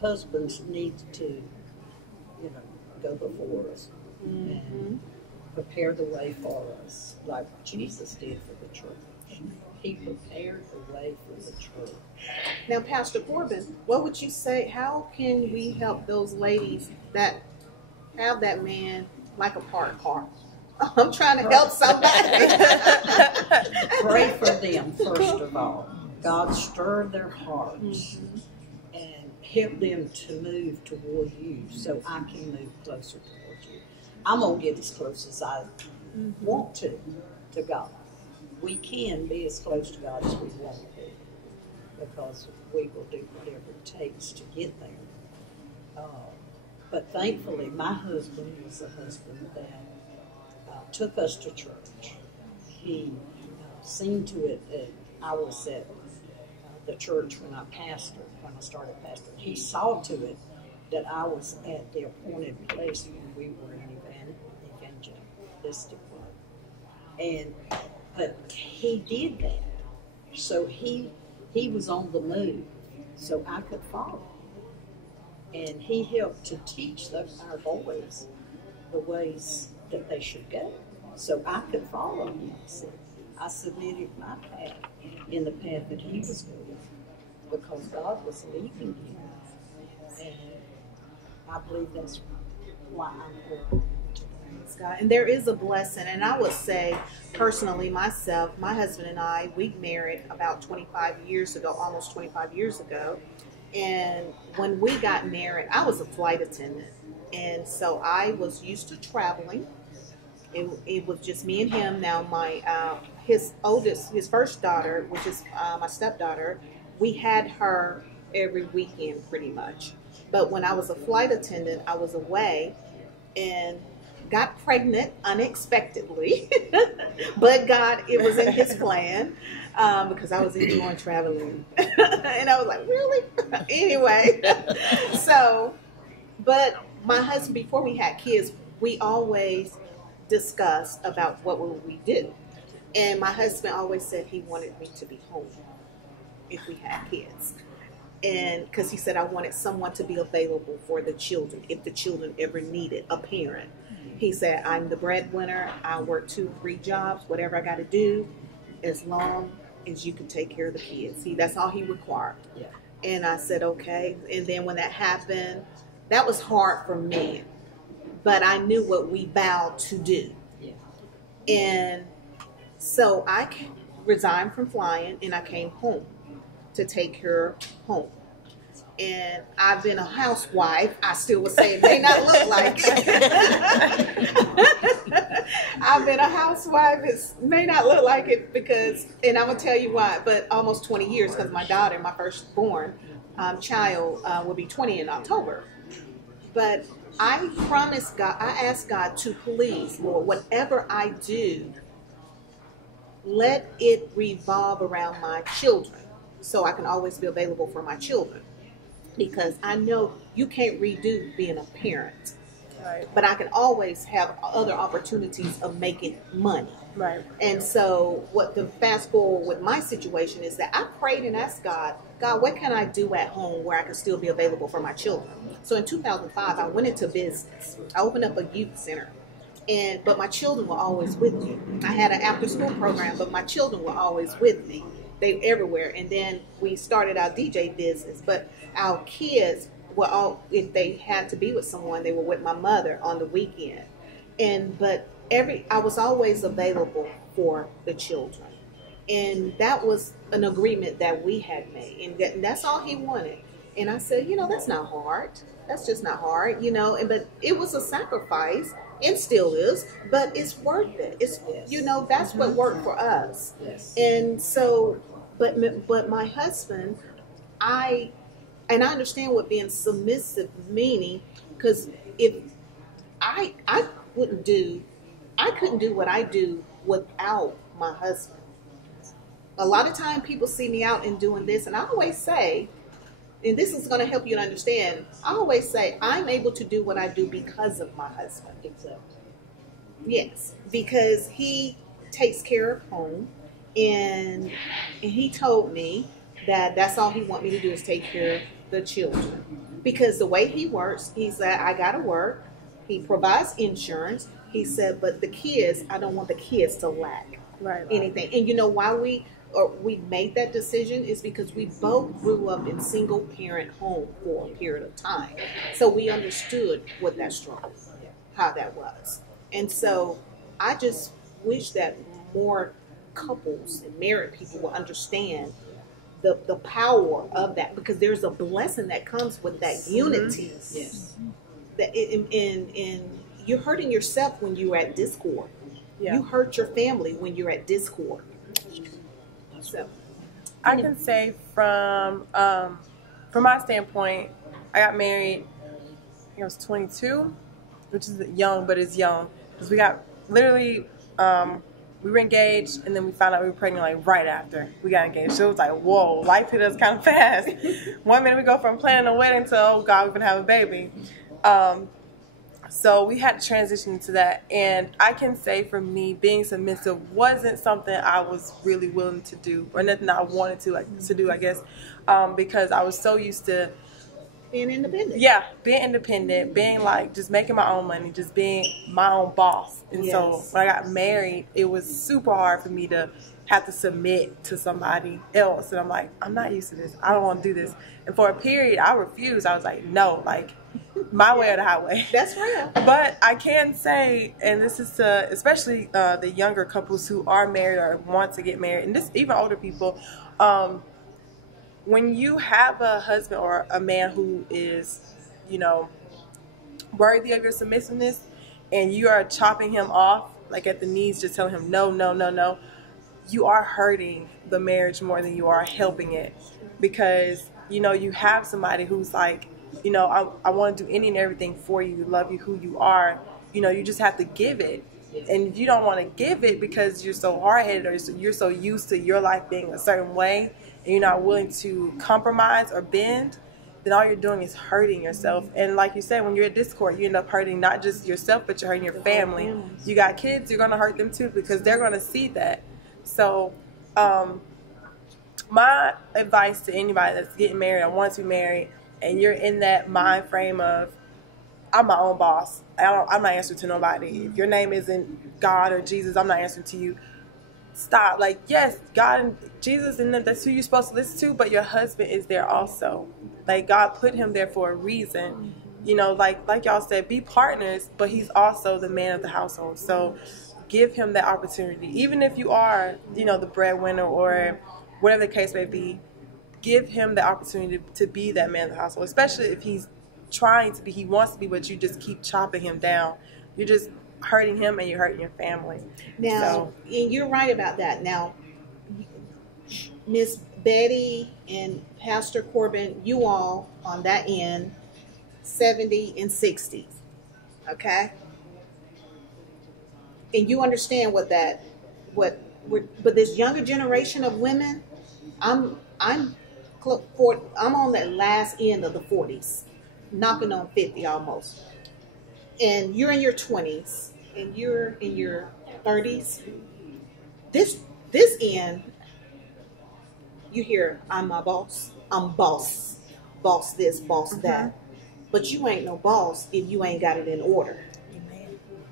husbands need to, you know, go before us and prepare the way for us, like Jesus did for the church. He prepared the way for the church. Now, Pastor Corbin, what would you say? How can we help those ladies that have that man like a parked car? I'm trying to help somebody. Pray for them, first of all. God, stir their hearts and help them to move toward you so I can move closer toward you. I'm going to get as close as I want to God. We can be as close to God as we want to be because we will do whatever it takes to get there. But thankfully, my husband was a husband that took us to church. He seen to it that I was at the church when I started pastoring. He saw to it that I was at the appointed place when we were in evangelistic work. But he did that. So he was on the move, so I could follow. And he helped to teach our boys the ways that they should go, so I could follow him. So I submitted my path in the path that he was going because God was leading him. And I believe that's why I'm here. God. And there is a blessing, and I would say personally myself, my husband and I, we married about 25 years ago, almost 25 years ago. And when we got married, I was a flight attendant, and so I was used to traveling. It was just me and him. Now my his first daughter, which is my stepdaughter, we had her every weekend pretty much. But when I was a flight attendant, I was away and got pregnant unexpectedly. But God, it was in his plan because I was enjoying traveling. And I was like, really? Anyway, so, but my husband, before we had kids, we always discussed about what would we do. And my husband always said he wanted me to be home if we had kids. And because he said I wanted someone to be available for the children if the children ever needed a parent. He said, I'm the breadwinner. I work 2 or 3 jobs, whatever I got to do, as long as you can take care of the kids. See, that's all he required. Yeah. And I said, okay. And then when that happened, that was hard for me. But I knew what we vowed to do. Yeah. And so I resigned from flying and I came home to take her home. And I've been a housewife. I still would say it may not look like it. I've been a housewife. It may not look like it because, and I'm going to tell you why, but almost 20 years because my daughter, my firstborn child, will be 20 in October. But I promised God, I asked God to please, Lord, whatever I do, let it revolve around my children so I can always be available for my children. Because I know you can't redo being a parent, Right. but I can always have other opportunities of making money. Right. And so what the fast forward with my situation is that I prayed and asked God, what can I do at home where I can still be available for my children? So in 2005, I went into business. I opened up a youth center. But my children were always with me. I had an after school program, but my children were always with me. They were everywhere. And then we started our DJ business. But our kids were all, if they had to be with someone, they were with my mother on the weekend. but I was always available for the children. And that was an agreement that we had made. And that's all he wanted. And I said, that's not hard. That's just not hard, but it was a sacrifice and still is, but it's worth it. It's, that's what worked for us. Yes. And so, but my husband, I understand what being submissive meaning, because if I couldn't do what I do without my husband. A lot of time people see me out and doing this, and I always say, and this is going to help you to understand, I always say I'm able to do what I do because of my husband. Exactly. Yes, because he takes care of home, and he told me that that's all he wants me to do is take care of the children. Because the way he works, he said, I got to work. He provides insurance. He said, but the kids, I don't want the kids to lack anything. And you know why we made that decision is because we both grew up in single parent home for a period of time. So we understood what that struggle, how that was. And so I just wish that more couples and married people will understand the power of that, because there's a blessing that comes with that unity. Yes. That and you're hurting yourself when you're at discord. Yeah. You hurt your family when you're at discord. So I can say from my standpoint, I got married, I think I was 22, which is young, but it's young. Because we got literally, we were engaged, and then we found out we were pregnant like right after we got engaged. So it was like, whoa, life hit us kind of fast. 1 minute we go from planning a wedding to, oh God, we're going to have a baby. So we had to transition into that. And I can say for me, being submissive wasn't something I was really willing to do, or nothing I wanted to do, I guess, because I was so used to being independent. Yeah, being independent, being like just making my own money, just being my own boss. And so when I got married, it was super hard for me to have to submit to somebody else. And I'm like, I'm not used to this. I don't want to do this. And for a period, I refused. I was like, no, like my way or the highway. That's real. But I can say, and this is to especially the younger couples who are married or want to get married, and this even older people, when you have a husband or a man who is, worthy of your submissiveness, and you are chopping him off, like at the knees, just telling him no, no, no, no, you are hurting the marriage more than you are helping it. Because, you have somebody who's like, I want to do any and everything for you, love you who you are. You just have to give it. And if you don't want to give it because you're so hard-headed or you're so used to your life being a certain way, and you're not willing to compromise or bend, then all you're doing is hurting yourself. And like you said, when you're at discord, you end up hurting not just yourself, but you're hurting your family. You got kids, you're going to hurt them too, because they're going to see that. So my advice to anybody that's getting married or wants to be married, and you're in that mind frame of, I'm my own boss, I'm not answering to nobody. If your name isn't God or Jesus, I'm not answering to you. Stop. Like, yes, God and Jesus, and that's who you're supposed to listen to, but your husband is there also. Like, God put him there for a reason. Like y'all said, be partners, but he's also the man of the household. So give him that opportunity. Even if you are, the breadwinner or whatever the case may be, give him the opportunity to be that man of the household, especially if he's trying to be, he wants to be, but you just keep chopping him down. You're just hurting him and you're hurting your family. Now, and you're right about that. Now, Miss Betty and Pastor Corbin, you all on that end, 70 and 60s, okay? And you understand but this younger generation of women, I'm on that last end of the 40s, knocking on 50 almost. And you're in your 20s, and you're in your 30s. This end, you hear, I'm my boss. I'm boss. Boss this, boss that. But you ain't no boss if you ain't got it in order.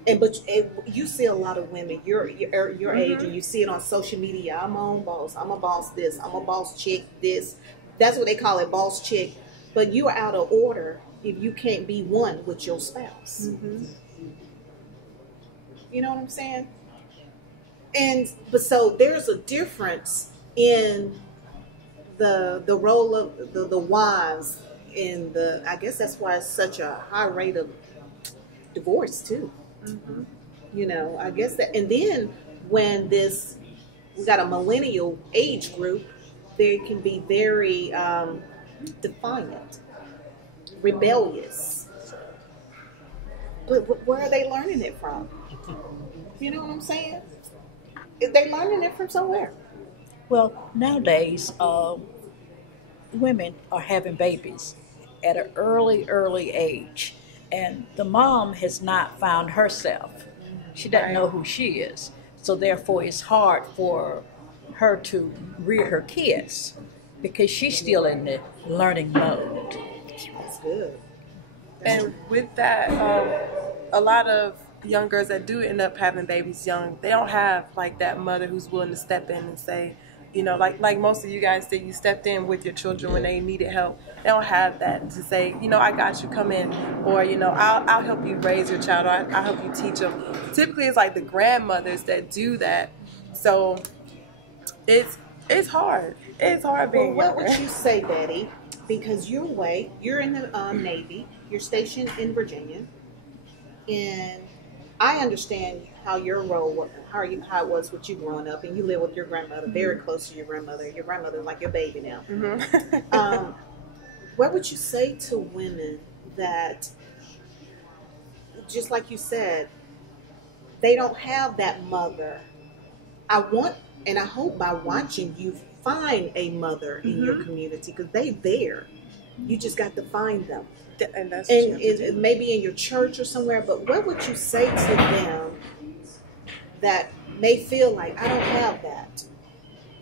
But you see a lot of women your age, and you see it on social media. I'm my own boss. I'm a boss this. I'm a boss chick this. That's what they call it, boss chick. But you are out of order if you can't be one with your spouse. You know what I'm saying? But so there's a difference in the role of the wives in the, I guess that's why it's such a high rate of divorce too. Mm-hmm. You know, I guess that, and then when we got a millennial age group, they can be very defiant, rebellious. But where are they learning it from? You know what I'm saying? Is they learning it from somewhere? Well, nowadays, women are having babies at an early age, and the mom has not found herself. She doesn't know who she is, so therefore it's hard for her to rear her kids because she's still in the learning mode. That's good. And with that, a lot of young girls that do end up having babies young, they don't have like that mother who's willing to step in and say, you know, like most of you guys did, you stepped in with your children when they needed help. They don't have that to say, you know, I got you, come in, or, you know, I'll help you raise your child, or I'll help you teach them. Typically, it's like the grandmothers that do that. So it's hard. It's hard being Well, what younger. would you say, Betty? Because you're in the Navy, you're stationed in Virginia, and I understand how your role was, how it was with you growing up, and you live with your grandmother, very close to your grandmother. Your grandmother's like your baby now. Mm-hmm. What would you say to women that, just like you said, they don't have that mother? I want, and I hope by watching you find a mother in your community, because they're there. You just got to find them. And that's And maybe in your church or somewhere, but what would you say to them that may feel like, I don't have that,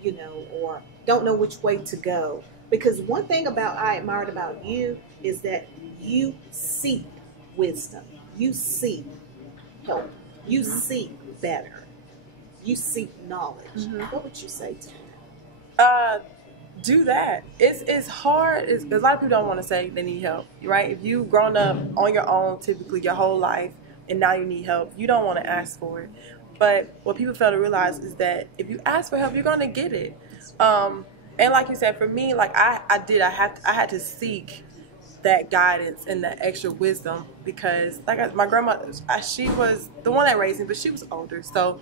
you know, or don't know which way to go? Because one thing I admired about you is that you seek wisdom, you seek help, you seek better, you seek knowledge. What would you say to them? Do that. It's hard. A lot of people don't want to say they need help, right? If you've grown up on your own typically your whole life and now you need help, you don't want to ask for it. But what people fail to realize is that if you ask for help, you're going to get it. And like you said, for me, like I had to seek that guidance and that extra wisdom, because like my grandmother, she was the one that raised me, but she was older. So,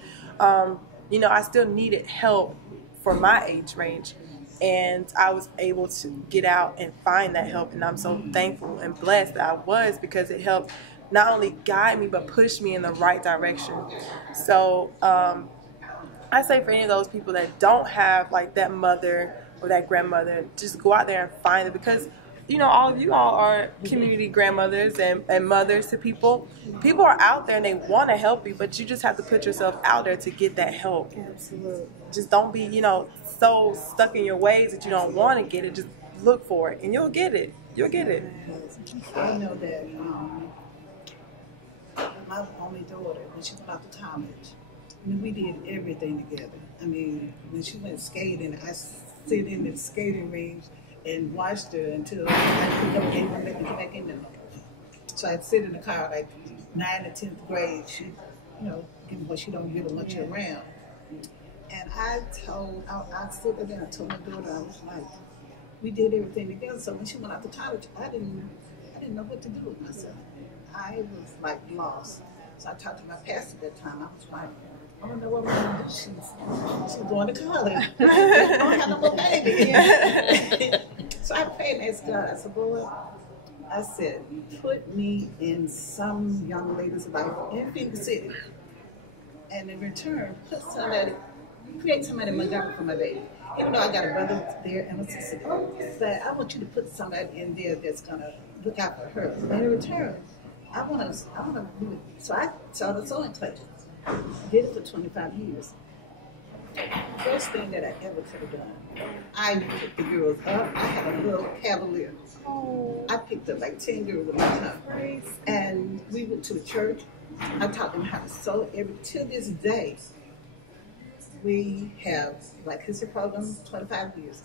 you know, I still needed help for my age range. And I was able to get out and find that help. And I'm so thankful and blessed that I was, because it helped not only guide me, but push me in the right direction. So I say for any of those people that don't have like that mother or that grandmother, just go out there and find it, because, you know, all of you all are community grandmothers and mothers to people. People are out there and they want to help you, but you just have to put yourself out there to get that help. Absolutely. Just don't be, you know, so stuck in your ways that you don't want to get it. Just look for it and you'll get it. You'll get it. I know that my only daughter, when she went off to college, I mean, we did everything together. I mean, when she went skating, I sit in the skating range and watched her until I could go get her, let me come back in there. So I'd sit in the car like 9th or 10th grade. She, you know, given what she don't get much around. And I sit there and told my daughter, I was like, we did everything together. So when she went out to college, I didn't know what to do with myself. I was like lost. So I talked to my pastor at that time. I was like, I don't know what we're going to do. She's going to college. I don't have no more baby. So I prayed and asked God. I said, Lord, I said, put me in some young lady's life in Phoenix City. And in return, create somebody in Montgomery for my baby. Even though I got a brother there and a sister there. But I want you to put somebody in there that's going to look out for her. And in return, I want to do it. So I started sewing collections. Did it for 25 years. First thing that I ever could have done, I picked the girls up. I had a little Cavalier. I picked up like 10 girls with my time. And we went to a church. I taught them how to sew. To this day, we have Black History Program, 25 years.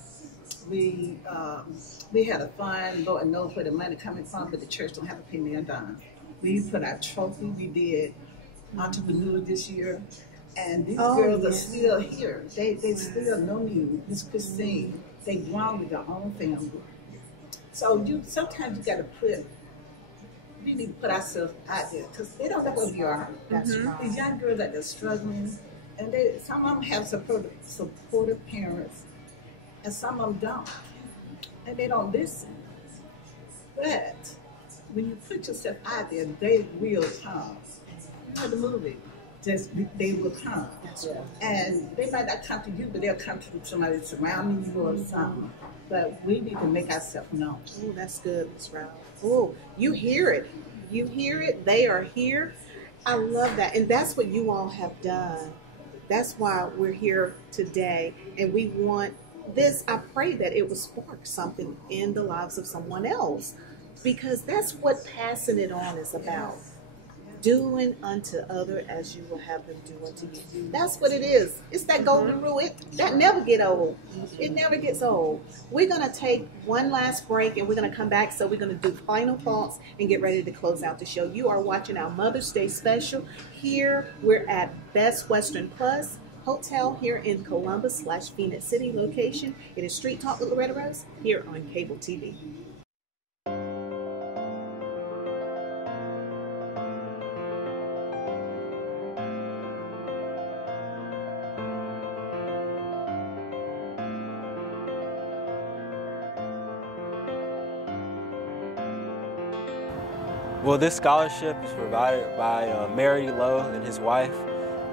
We had a fund. Lord knows where the money coming from, but the church don't have to pay me a dime. We put our trophy. We did entrepreneurs this year. And these Oh, girls are yes. still here. They still know me. Miss Christine. They grown with their own family. So sometimes you gotta we need to put ourselves out there because they don't know what we are. That's right. These young girls that are struggling, and some of them have supportive parents, and some of them don't, and they don't listen. But when you put yourself out there, they will come. You know the movie, they will come. And they might not come to you, but they'll come to somebody surrounding you or something. But we need to make ourselves known. Oh, that's good, Ms. Rao. Oh, you hear it. You hear it. They are here. I love that. And that's what you all have done. That's why we're here today. And we want this. I pray that it will spark something in the lives of someone else, because that's what passing it on is about. Doing unto other as you will have them do unto you. That's what it is. It's that golden rule. That never get old. It never gets old. We're going to take one last break and we're going to come back. So we're going to do final thoughts and get ready to close out the show. You are watching our Mother's Day special. Here we're at Best Western Plus Hotel here in Columbus/Phoenix City location. It is Street Talk with Loretta Rose here on Cable TV. Well, this scholarship is provided by Mary Lowe and his wife,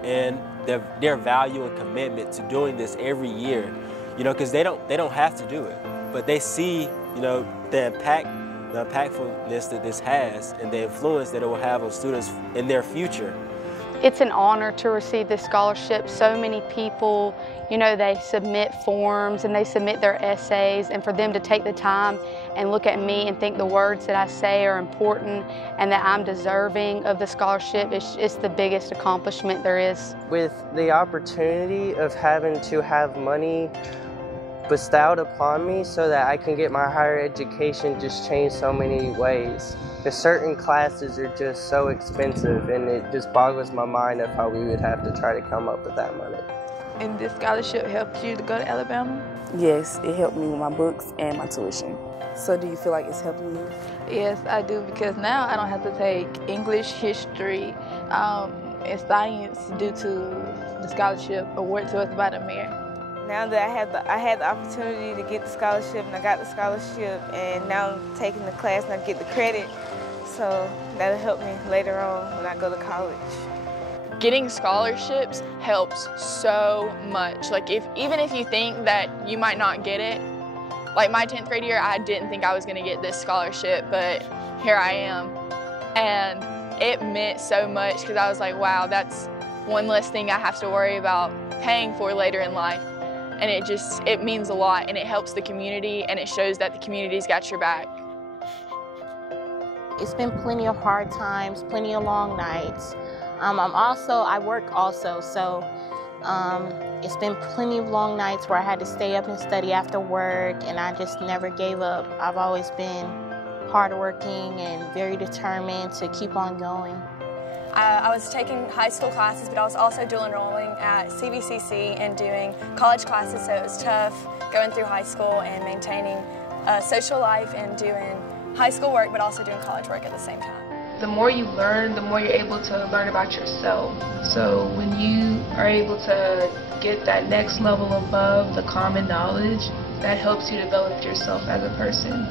and their value and commitment to doing this every year, you know, because they don't have to do it, but they see, you know, the impactfulness that this has and the influence that it will have on students in their future. It's an honor to receive this scholarship. So many people, you know, they submit forms and they submit their essays, and for them to take the time and look at me and think the words that I say are important and that I'm deserving of the scholarship, it's the biggest accomplishment there is. With the opportunity of having to have money bestowed upon me so that I can get my higher education just changed so many ways. Because certain classes are just so expensive, and it just boggles my mind of how we would have to try to come up with that money. And this scholarship helped you to go to Alabama? Yes, it helped me with my books and my tuition. So do you feel like it's helping you? Yes, I do, because now I don't have to take English, history, and science due to the scholarship awarded to us by the mayor. Now that I had the opportunity to get the scholarship, and I got the scholarship, and now I'm taking the class and I get the credit, so that'll help me later on when I go to college. Getting scholarships helps so much. Like even if you think that you might not get it, like my 10th grade year, I didn't think I was gonna get this scholarship, but here I am. And it meant so much because I was like, wow, that's one less thing I have to worry about paying for later in life. And it means a lot, and it helps the community, and it shows that the community's got your back. It's been plenty of hard times, plenty of long nights. I work also, so it's been plenty of long nights where I had to stay up and study after work, and I just never gave up. I've always been hardworking and very determined to keep on going. I was taking high school classes, but I was also dual enrolling at CVCC and doing college classes, so it was tough going through high school and maintaining a social life and doing high school work, but also doing college work at the same time. The more you learn, the more you're able to learn about yourself. So when you are able to get that next level above the common knowledge, that helps you develop yourself as a person.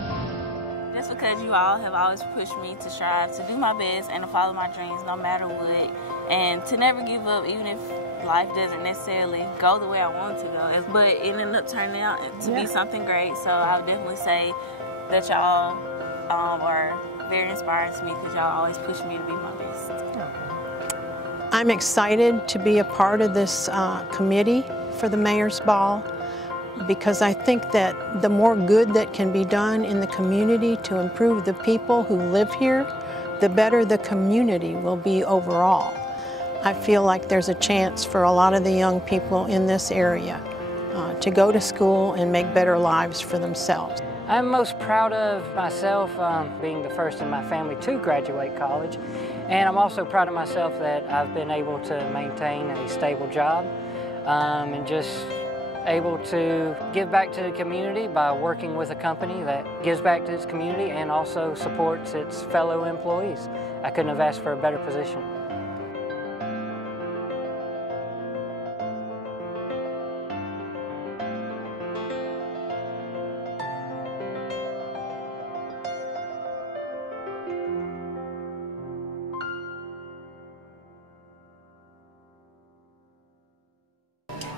That's because you all have always pushed me to strive to do my best and to follow my dreams no matter what, and to never give up even if life doesn't necessarily go the way I want it to go. But it ended up turning out to be something great, so I would definitely say that y'all are very inspiring to me because y'all always push me to be my best. I'm excited to be a part of this committee for the Mayor's Ball, because I think that the more good that can be done in the community to improve the people who live here, the better the community will be overall. I feel like there's a chance for a lot of the young people in this area to go to school and make better lives for themselves. I'm most proud of myself being the first in my family to graduate college, and I'm also proud of myself that I've been able to maintain a stable job and just able to give back to the community by working with a company that gives back to its community and also supports its fellow employees. I couldn't have asked for a better position.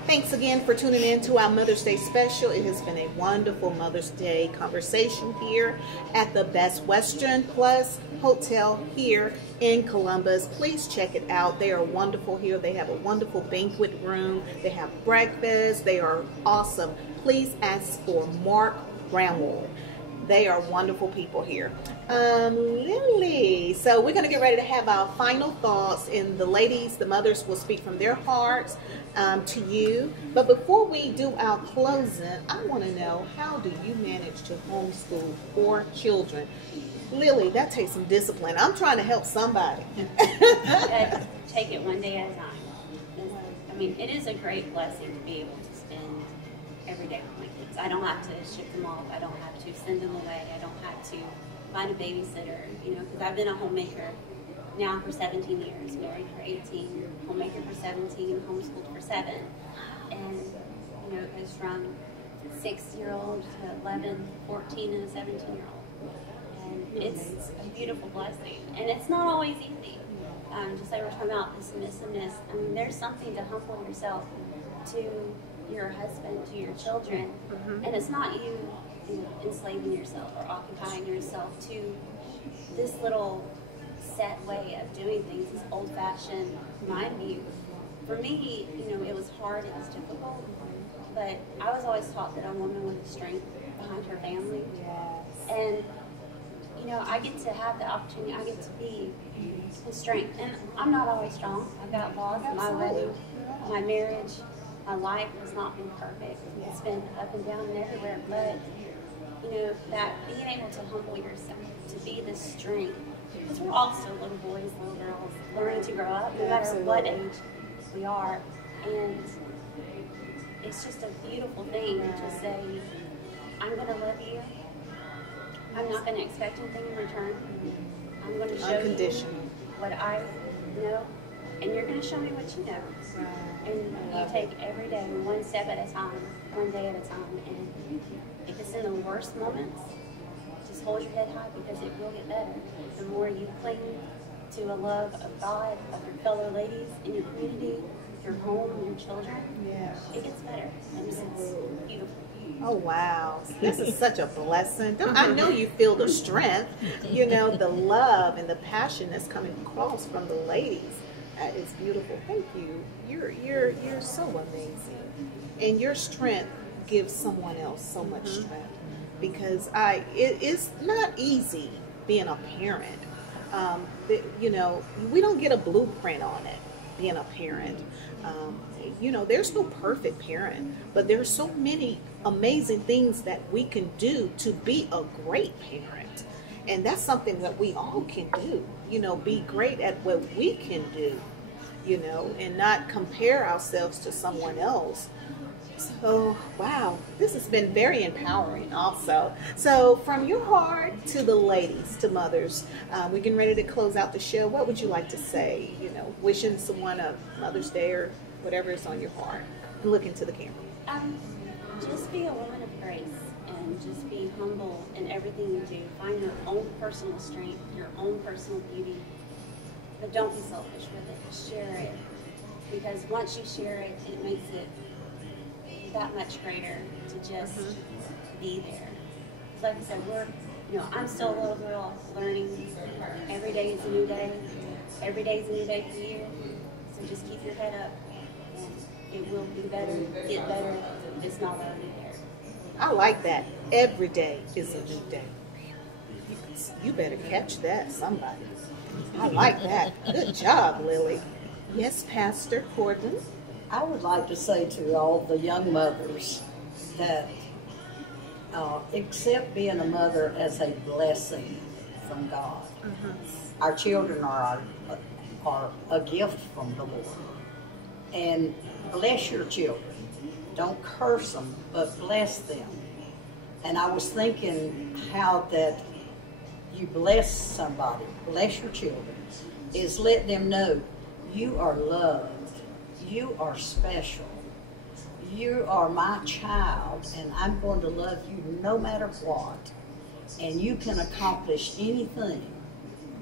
Thanks again for tuning in to our Mother's Day special. It has been a wonderful Mother's Day conversation here at the Best Western Plus Hotel here in Columbus. Please check it out. They are wonderful here. They have a wonderful banquet room. They have breakfast. They are awesome. Please ask for Mark Bramwell. They are wonderful people here. Lily, so we're going to get ready to have our final thoughts, and the ladies, the mothers, will speak from their hearts to you. But before we do our closing, I want to know, how do you manage to homeschool 4 children? Lily, that takes some discipline. I'm trying to help somebody. Take it one day at a time. I mean, it is a great blessing to be able to spend every day with my kids. I don't have to ship them off. I don't have to send them away. I don't have to find a babysitter, you know, because I've been a homemaker now for 17 years, married for 18, homemaker for 17, homeschooled for 7. And, you know, it goes from 6-year-old to 11, 14, and a 17-year-old. And it's a beautiful blessing. And it's not always easy. Just like we're talking about the submissiveness, I mean, there's something to humble yourself to your husband, to your children. And it's not you enslaving yourself or occupying yourself to this little set way of doing things, this old-fashioned mind view. For me, you know, it was hard, it was difficult, but I was always taught that a woman was a strength behind her family. And, you know, I get to have the opportunity, I get to be the strength. And I'm not always strong. I've got flaws in my wedding, my marriage, my life has not been perfect. It's been up and down and everywhere, but you know, that being able to humble yourself, to be the strength, because we're all still little boys, little girls, learning to grow up, no matter what age we are, and it's just a beautiful thing to say, I'm going to love you, I'm not going to expect anything in return, I'm going to show you what I know, and you're going to show me what you know. And you take every day, one step at a time, one day at a time. And if it's in the worst moments, just hold your head high, because it will get better. The more you cling to a love of God, of your fellow ladies in your community, your home, your children, it gets better. And it's beautiful. Oh, wow. This is such a blessing. I know you feel the strength, you know, the love and the passion that's coming across from the ladies. That is beautiful. Thank you. You're so amazing, and your strength gives someone else so much strength, because it is not easy being a parent. You know, we don't get a blueprint on it being a parent. You know, there's no perfect parent, but there's so many amazing things that we can do to be a great parent, and that's something that we all can do. You know, be great at what we can do, you know, and not compare ourselves to someone else. So, wow, this has been very empowering also. So, from your heart to the ladies, to mothers, we're getting ready to close out the show. What would you like to say, you know, wishing someone a Mother's Day or whatever is on your heart? Look into the camera. Just be a woman of grace, and just be humble in everything you do. Find your own personal strength, your own personal beauty, but don't be selfish with it. Share it, because once you share it, it makes it that much greater to just be there. Like I said, I'm still a little girl learning. Every day is a new day. Every day is a new day for you. So just keep your head up, and it will be better, get better. It's not already there. I like that. Every day is a new day. You better catch that, somebody. I like that. Good job, Lily. Yes, Pastor Cortland. I would like to say to all the young mothers that accept being a mother as a blessing from God. Our children are a gift from the Lord. And bless your children. Don't curse them, but bless them. And I was thinking how that you bless somebody, bless your children, is let them know you are loved, you are special, you are my child, and I'm going to love you no matter what. And you can accomplish anything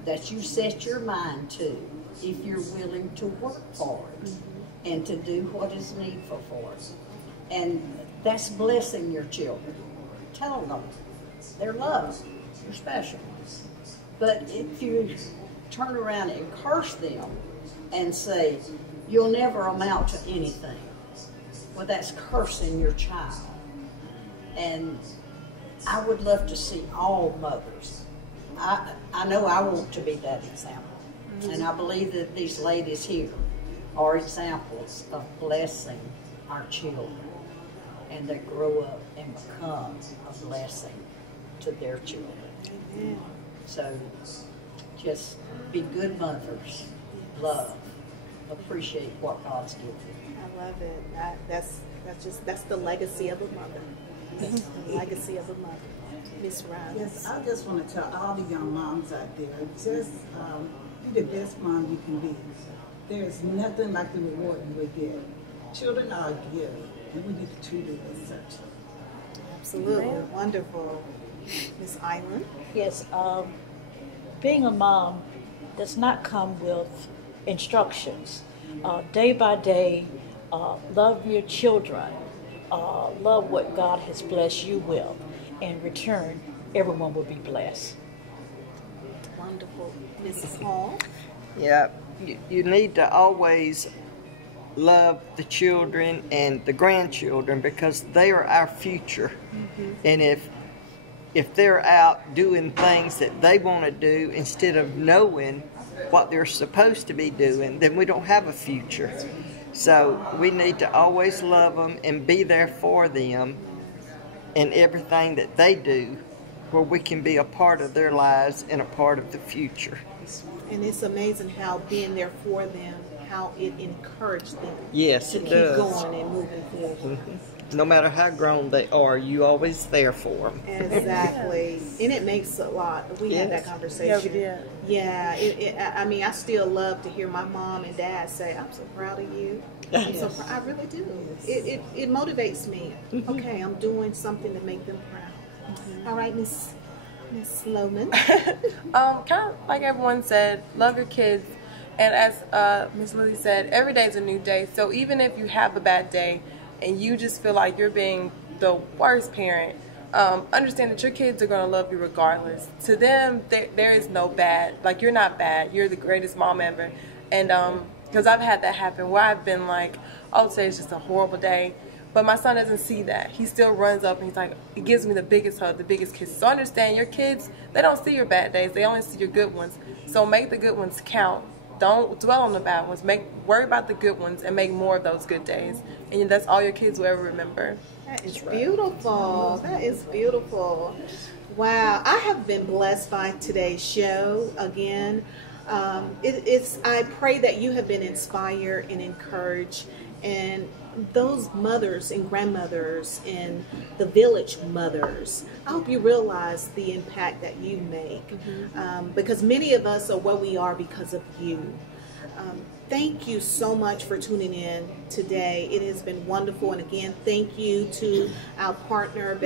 that you set your mind to if you're willing to work for it and to do what is needful for it. And that's blessing your children. Tell them they're loved, they're special. But if you turn around and curse them and say, you'll never amount to anything, well, that's cursing your child. And I would love to see all mothers. I know I want to be that example. And I believe that these ladies here are examples of blessing our children, and they grow up and become a blessing to their children. Amen. So just be good mothers, love, appreciate what God's given you. I love it. That's the legacy of a mother. That's the legacy of a mother. Miss Ryan. Yes, I just want to tell all the young moms out there, just be the best mom you can be. There's nothing like the reward you will get. Children are a gift, and we need to treat it as such. Absolutely. Wonderful. Miss Island? Yes, being a mom does not come with instructions. Day by day, love your children. Love what God has blessed you with. In return, everyone will be blessed. Wonderful. Mrs. Hall? Yeah, you need to always love the children and the grandchildren because they are our future. And if they're out doing things that they want to do instead of knowing what they're supposed to be doing, then we don't have a future. So we need to always love them and be there for them in everything that they do, where we can be a part of their lives and a part of the future. And it's amazing how being there for them, how it encouraged them Yes, to it keep does. going and moving forward. No matter how grown they are, you always there for them. Exactly. And it makes a lot. We had that conversation. Yeah, we did. Yeah. I mean, I still love to hear my mom and dad say, I'm so proud of you. I'm so proud. I really do. It motivates me. Okay, I'm doing something to make them proud. All right, Miss Sloman. Kind of like everyone said, love your kids. And as Miss Lily said, every day is a new day. So even if you have a bad day and you just feel like you're being the worst parent, understand that your kids are going to love you regardless. To them, there is no bad. Like, you're not bad. You're the greatest mom ever. And because I've had that happen where I've been like, oh, today's just a horrible day. But my son doesn't see that. He still runs up and he's like, he gives me the biggest hug, the biggest kiss. So understand, your kids, they don't see your bad days. They only see your good ones. So make the good ones count. Don't dwell on the bad ones. Worry about the good ones and make more of those good days. And that's all your kids will ever remember. That is beautiful. That is beautiful. Wow. I have been blessed by today's show again. I pray that you have been inspired and encouraged, and those mothers and grandmothers and the village mothers, I hope you realize the impact that you make, because many of us are where we are because of you. Thank you so much for tuning in today. It has been wonderful. And again, thank you to our partner,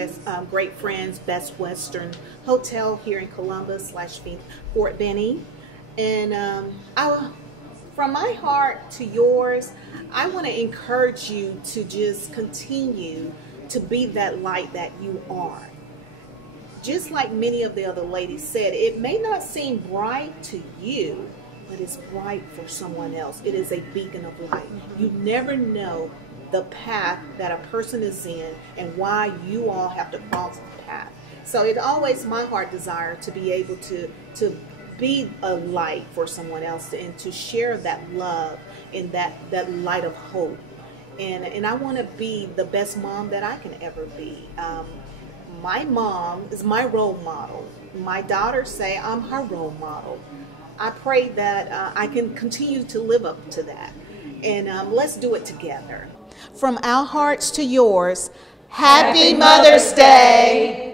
great friends, Best Western Hotel here in Columbus / Fort Benning. And from my heart to yours, I want to encourage you to just continue to be that light that you are. Just like many of the other ladies said, it may not seem bright to you, but it's bright for someone else. It is a beacon of light. You never know the path that a person is in and why you all have to cross the path. So it's always my heart desire to be able to be a light for someone else and to share that love and that light of hope. And I want to be the best mom that I can ever be. my mom is my role model. My daughters say I'm her role model. I pray that I can continue to live up to that. And let's do it together. From our hearts to yours, Happy Mother's Day.